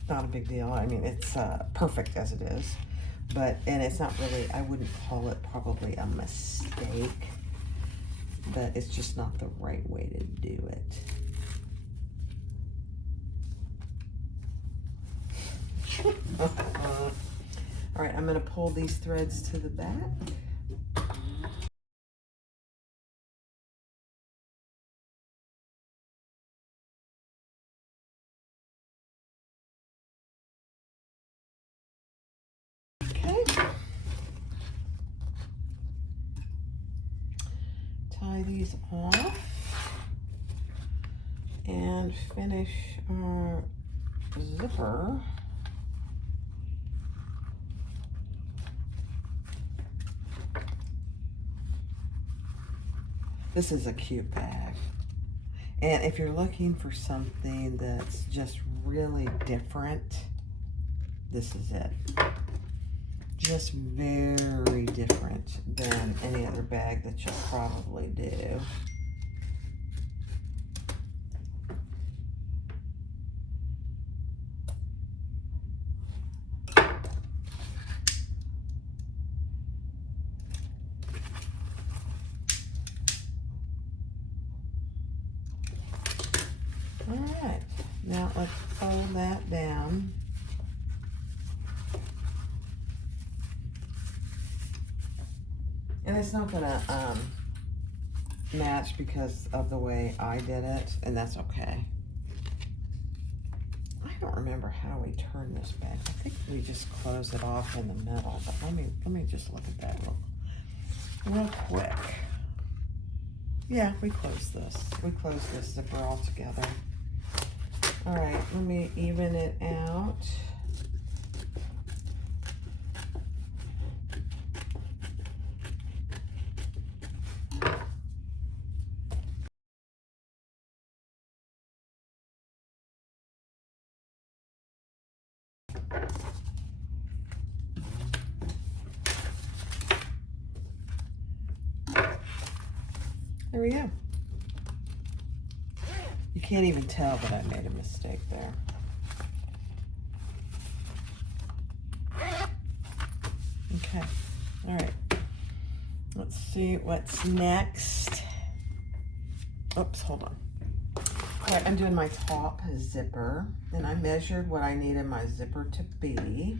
Not a big deal. I mean, it's perfect as it is, and it's not really, I wouldn't call it probably a mistake, but it's just not the right way to do it. All right, I'm gonna pull these threads to the back. Okay. Tie these off and finish our zipper. This is a cute bag. And if you're looking for something that's just really different, this is it. Just very different than any other bag that you'll probably do. Alright, now let's fold that down. And it's not gonna match because of the way I did it, and that's okay. I don't remember how we turn this back. I think we just close it off in the middle, but let me just look at that real quick. Yeah, we close this. We close this zipper all together. All right, let me even it out. There we go. You can't even tell that I made a mistake there. Okay, all right. Let's see what's next. Oops, hold on. All right, I'm doing my top zipper, and I measured what I needed my zipper to be.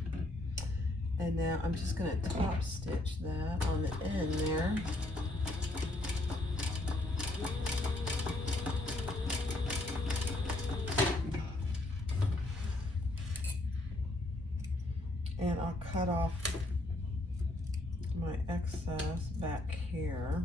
And now I'm just gonna top stitch that on the end there. And I'll cut off my excess back here.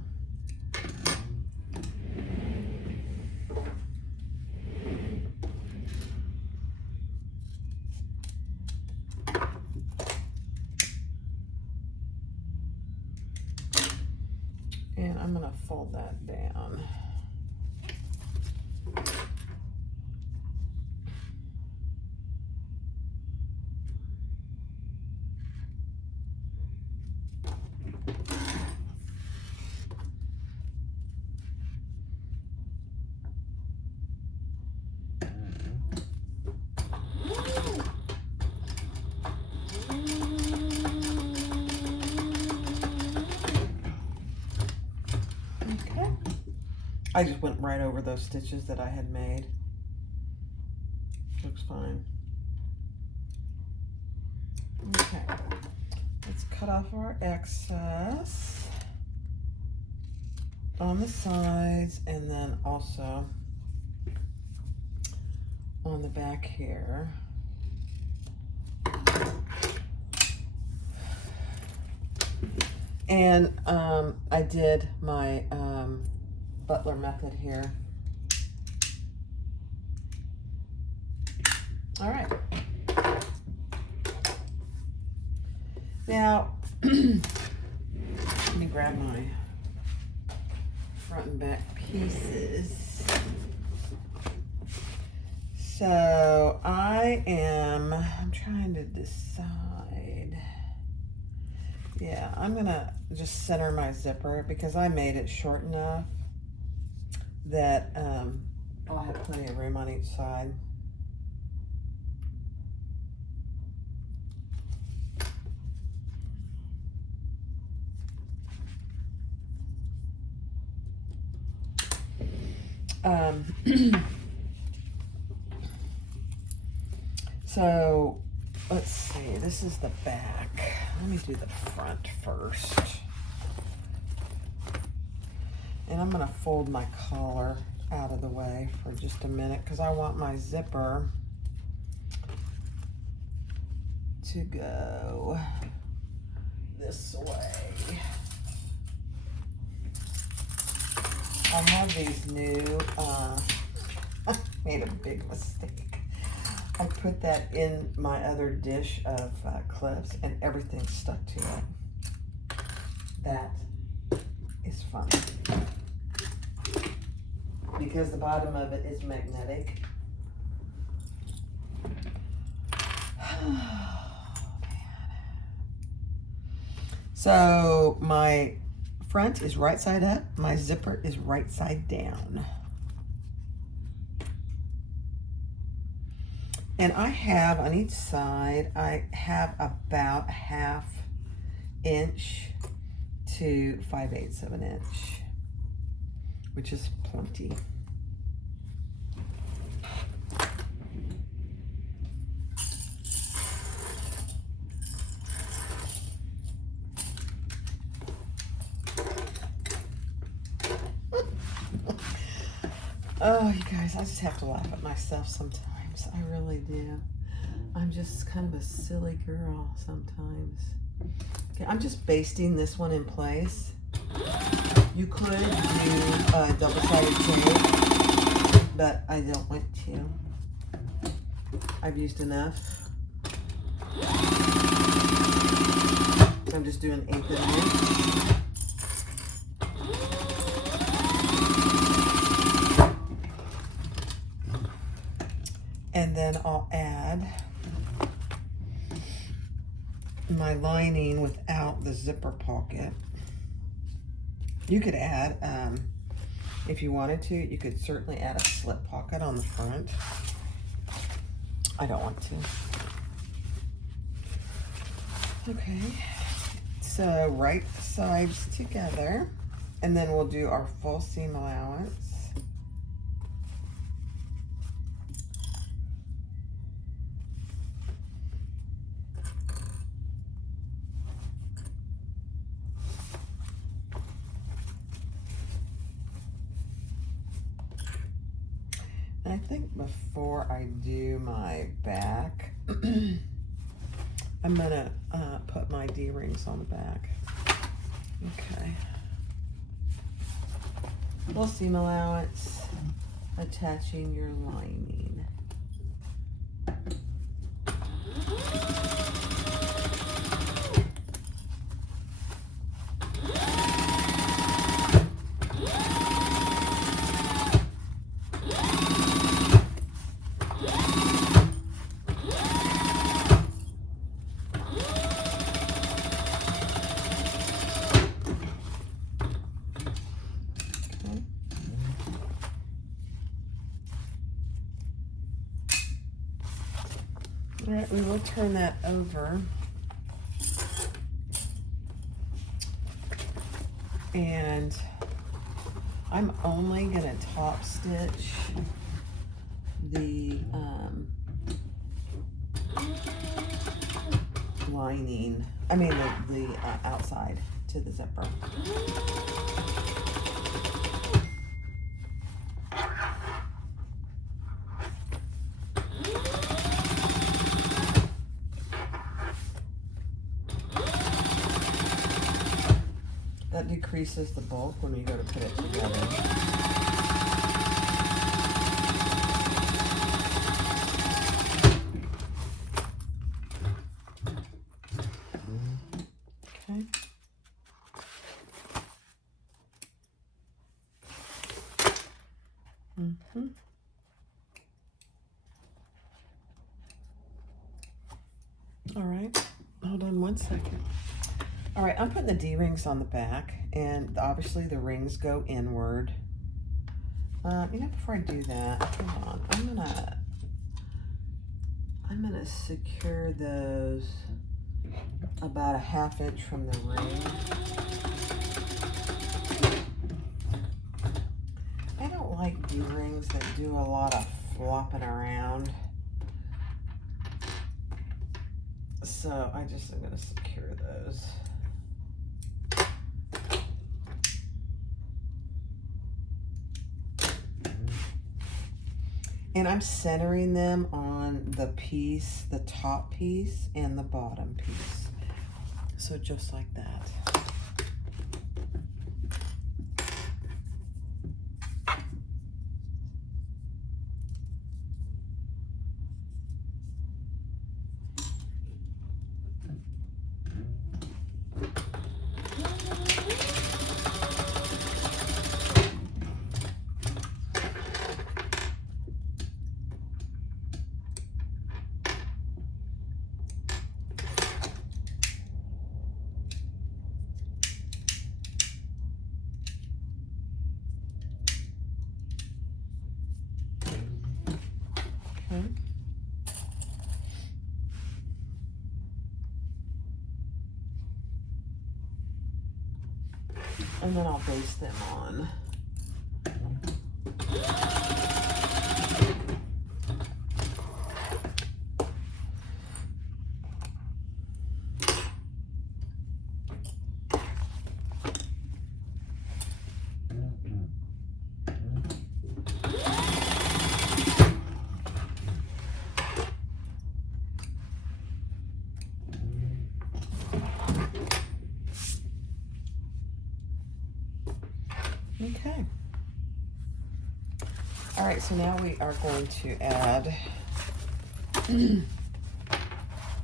And I'm gonna fold that down. I just went right over those stitches that I had made. Looks fine. Okay, let's cut off our excess on the sides and then also on the back here. And I did my Butler method here. All right. Now, let me grab my front and back pieces. So I'm trying to decide. Yeah, I'm gonna just center my zipper because I made it short enough that I'll have plenty of room on each side. So let's see, this is the back. Let me do the front first. And I'm gonna fold my collar out of the way for just a minute because I want my zipper to go this way. I have these new, I made a big mistake. I put that in my other dish of clips and everything stuck to it. That is fun. Because the bottom of it is magnetic. So my front is right side up, my zipper is right side down. And I have on each side, I have about 1/2 inch to 5/8 of an inch, which is plenty. Oh, you guys, I just have to laugh at myself sometimes. I really do. I'm just kind of a silly girl sometimes. Okay, I'm just basting this one in place. You could do double-sided tape, but I don't want to. I've used enough. I'm just doing 1/8 of an inch. And then I'll add my lining without the zipper pocket. You could add, if you wanted to, you could certainly add a slip pocket on the front. I don't want to. Okay, so right sides together, and then we'll do our full seam allowance. I think before I do my back, I'm gonna put my D-rings on the back. Okay. Full seam allowance, attaching your lining. All right, we will turn that over. And I'm only gonna top stitch the lining, I mean the outside to the zipper. That decreases the bulk when we go to put it together. Okay. All right, hold on one second. All right, I'm putting the D-rings on the back, and obviously the rings go inward. You know, before I do that, hold on, I'm gonna secure those about a 1/2 inch from the ring. I don't like D-rings that do a lot of flopping around. So I just am gonna secure those. And I'm centering them on the piece, the top piece and the bottom piece. So just like that. Okay. And then I'll base them on. Okay. All right, so now we are going to add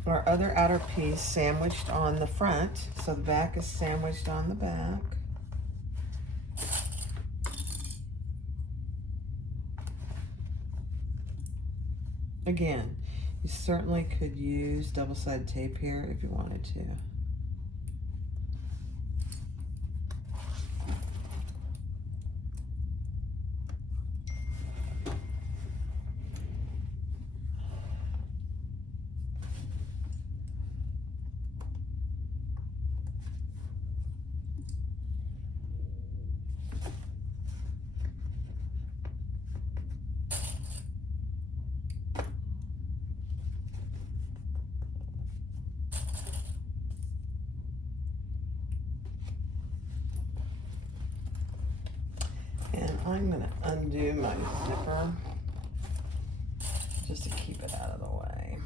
our other outer piece sandwiched on the front. So the back is sandwiched on the back. Again, you certainly could use double-sided tape here if you wanted to. And I'm going to undo my zipper. just to keep it out of the way.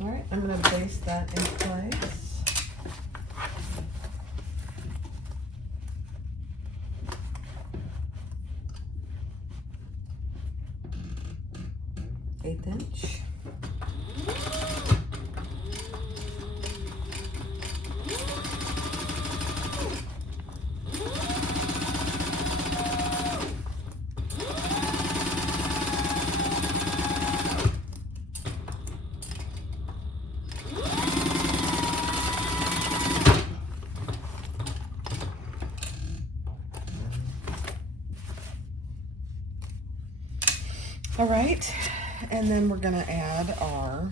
All right, I'm going to baste that in place. Eighth inch. All right, and then we're gonna add our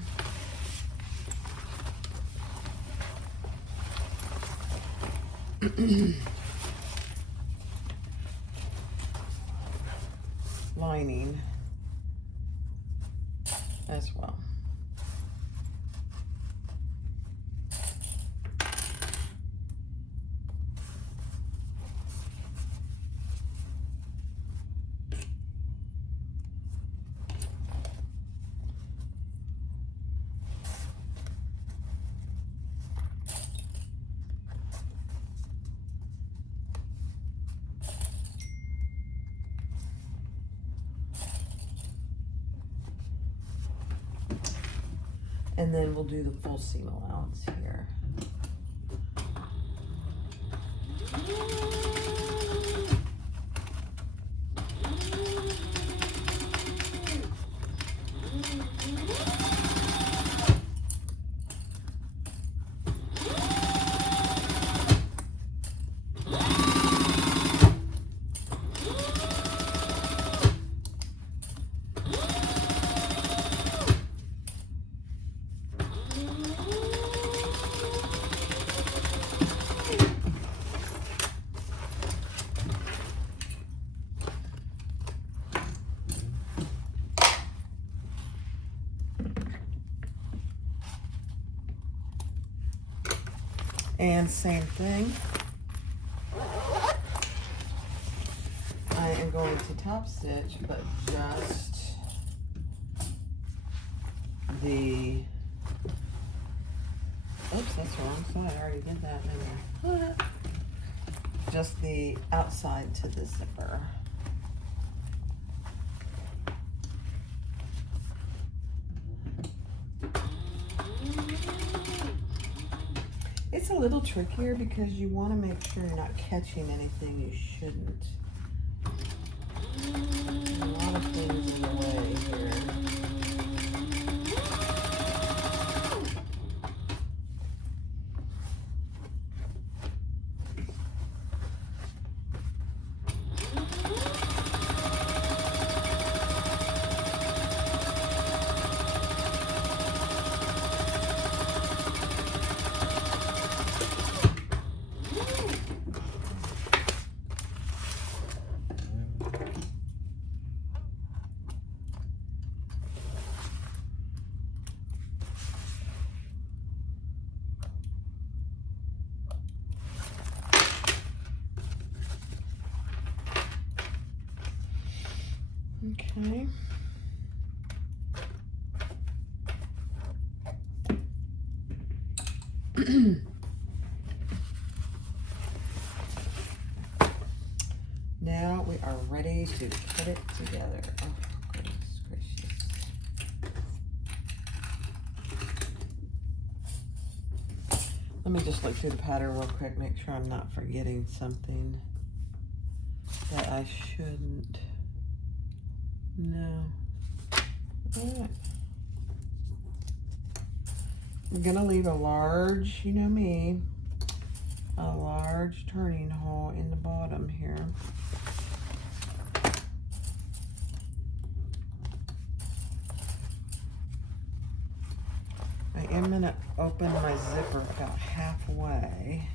lining as well. And then we'll do the full seam allowance here. And same thing. I am going to top stitch, but just the, oops, that's the wrong side. I already did that, didn't I? Just the outside to the zipper. It's a little trickier because you want to make sure you're not catching anything you shouldn't. A lot of things in the way here. Okay. Now we are ready to put it together. Oh, goodness gracious. Let me just look through the pattern real quick, make sure I'm not forgetting something that I shouldn't. No. All right. I'm gonna leave a large, you know me, a large turning hole in the bottom here. I am gonna open my zipper about halfway.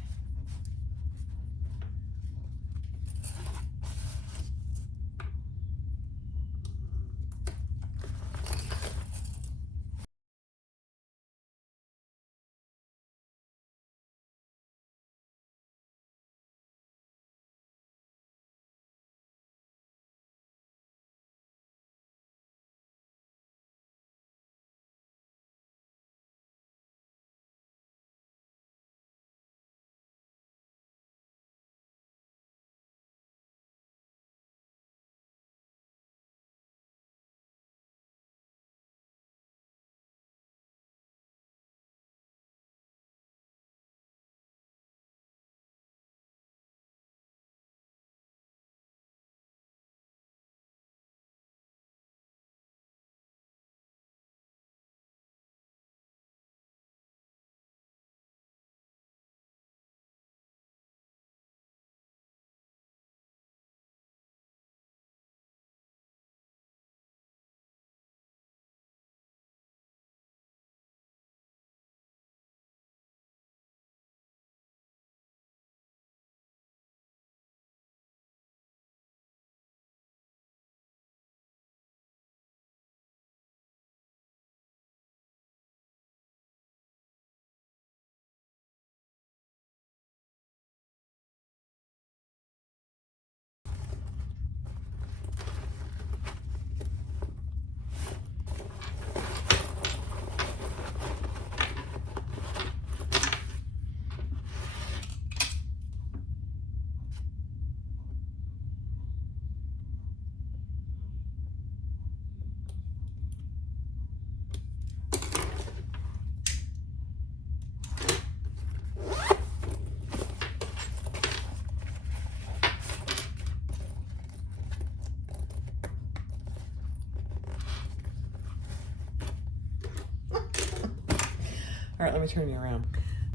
All right, let me turn you around.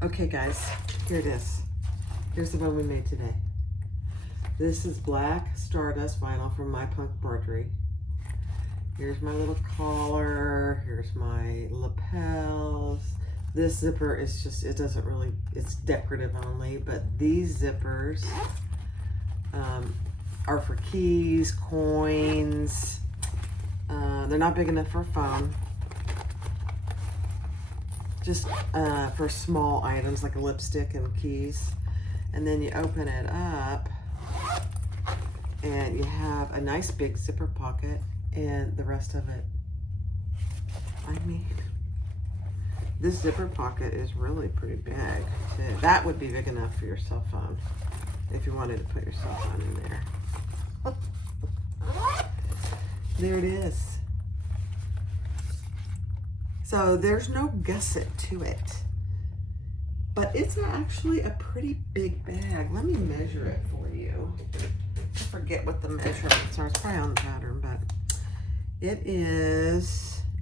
Okay, guys, here it is. Here's the one we made today. This is black Stardust vinyl from My Punk Embroidery. Here's my little collar. Here's my lapels. This zipper is just, it doesn't really, it's decorative only, but these zippers are for keys, coins. They're not big enough for a phone. Just for small items like a lipstick and keys. And then you open it up and you have a nice big zipper pocket and the rest of it. I mean, this zipper pocket is really pretty big too. That would be big enough for your cell phone if you wanted to put your cell phone in there. There it is. So there's no gusset to it, but it's actually a pretty big bag. Let me measure it for you. I forget what the measurements are. It's probably on the pattern, but it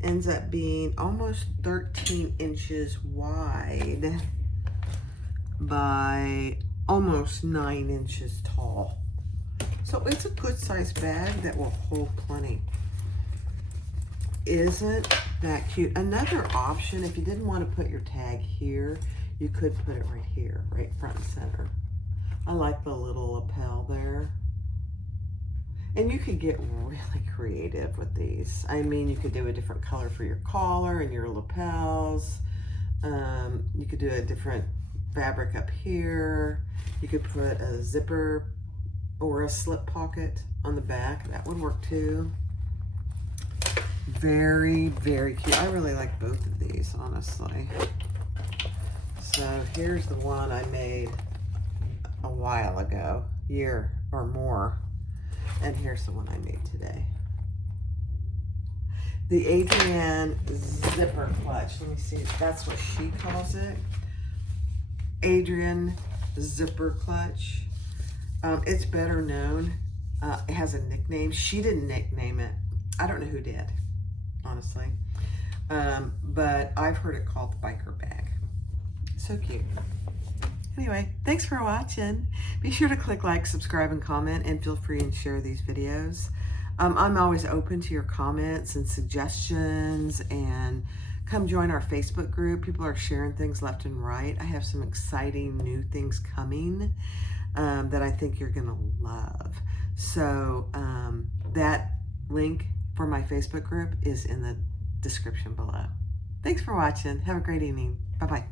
ends up being almost 13 inches wide by almost 9 inches tall. So it's a good sized bag that will hold plenty. Isn't that cute? Another option, if you didn't want to put your tag here, you could put it right here, right front and center. I like the little lapel there. And you could get really creative with these. I mean, you could do a different color for your collar and your lapels. You could do a different fabric up here. You could put a zipper or a slip pocket on the back. That would work too. Very, very cute. I really like both of these, honestly. So here's the one I made a while ago, year or more. And here's the one I made today. The Adriadne Zipper clutch. Let me see. That's what she calls it. Adriadne Zipper clutch. It's better known. It has a nickname. She didn't nickname it. I don't know who did, honestly. But I've heard it called the biker bag. So cute. Anyway, thanks for watching. Be sure to click like, subscribe, and comment, and feel free and share these videos. I'm always open to your comments and suggestions, and come join our Facebook group. People are sharing things left and right. I have some exciting new things coming that I think you're gonna love. So that link for my Facebook group is in the description below. Thanks for watching. Have a great evening. Bye-bye.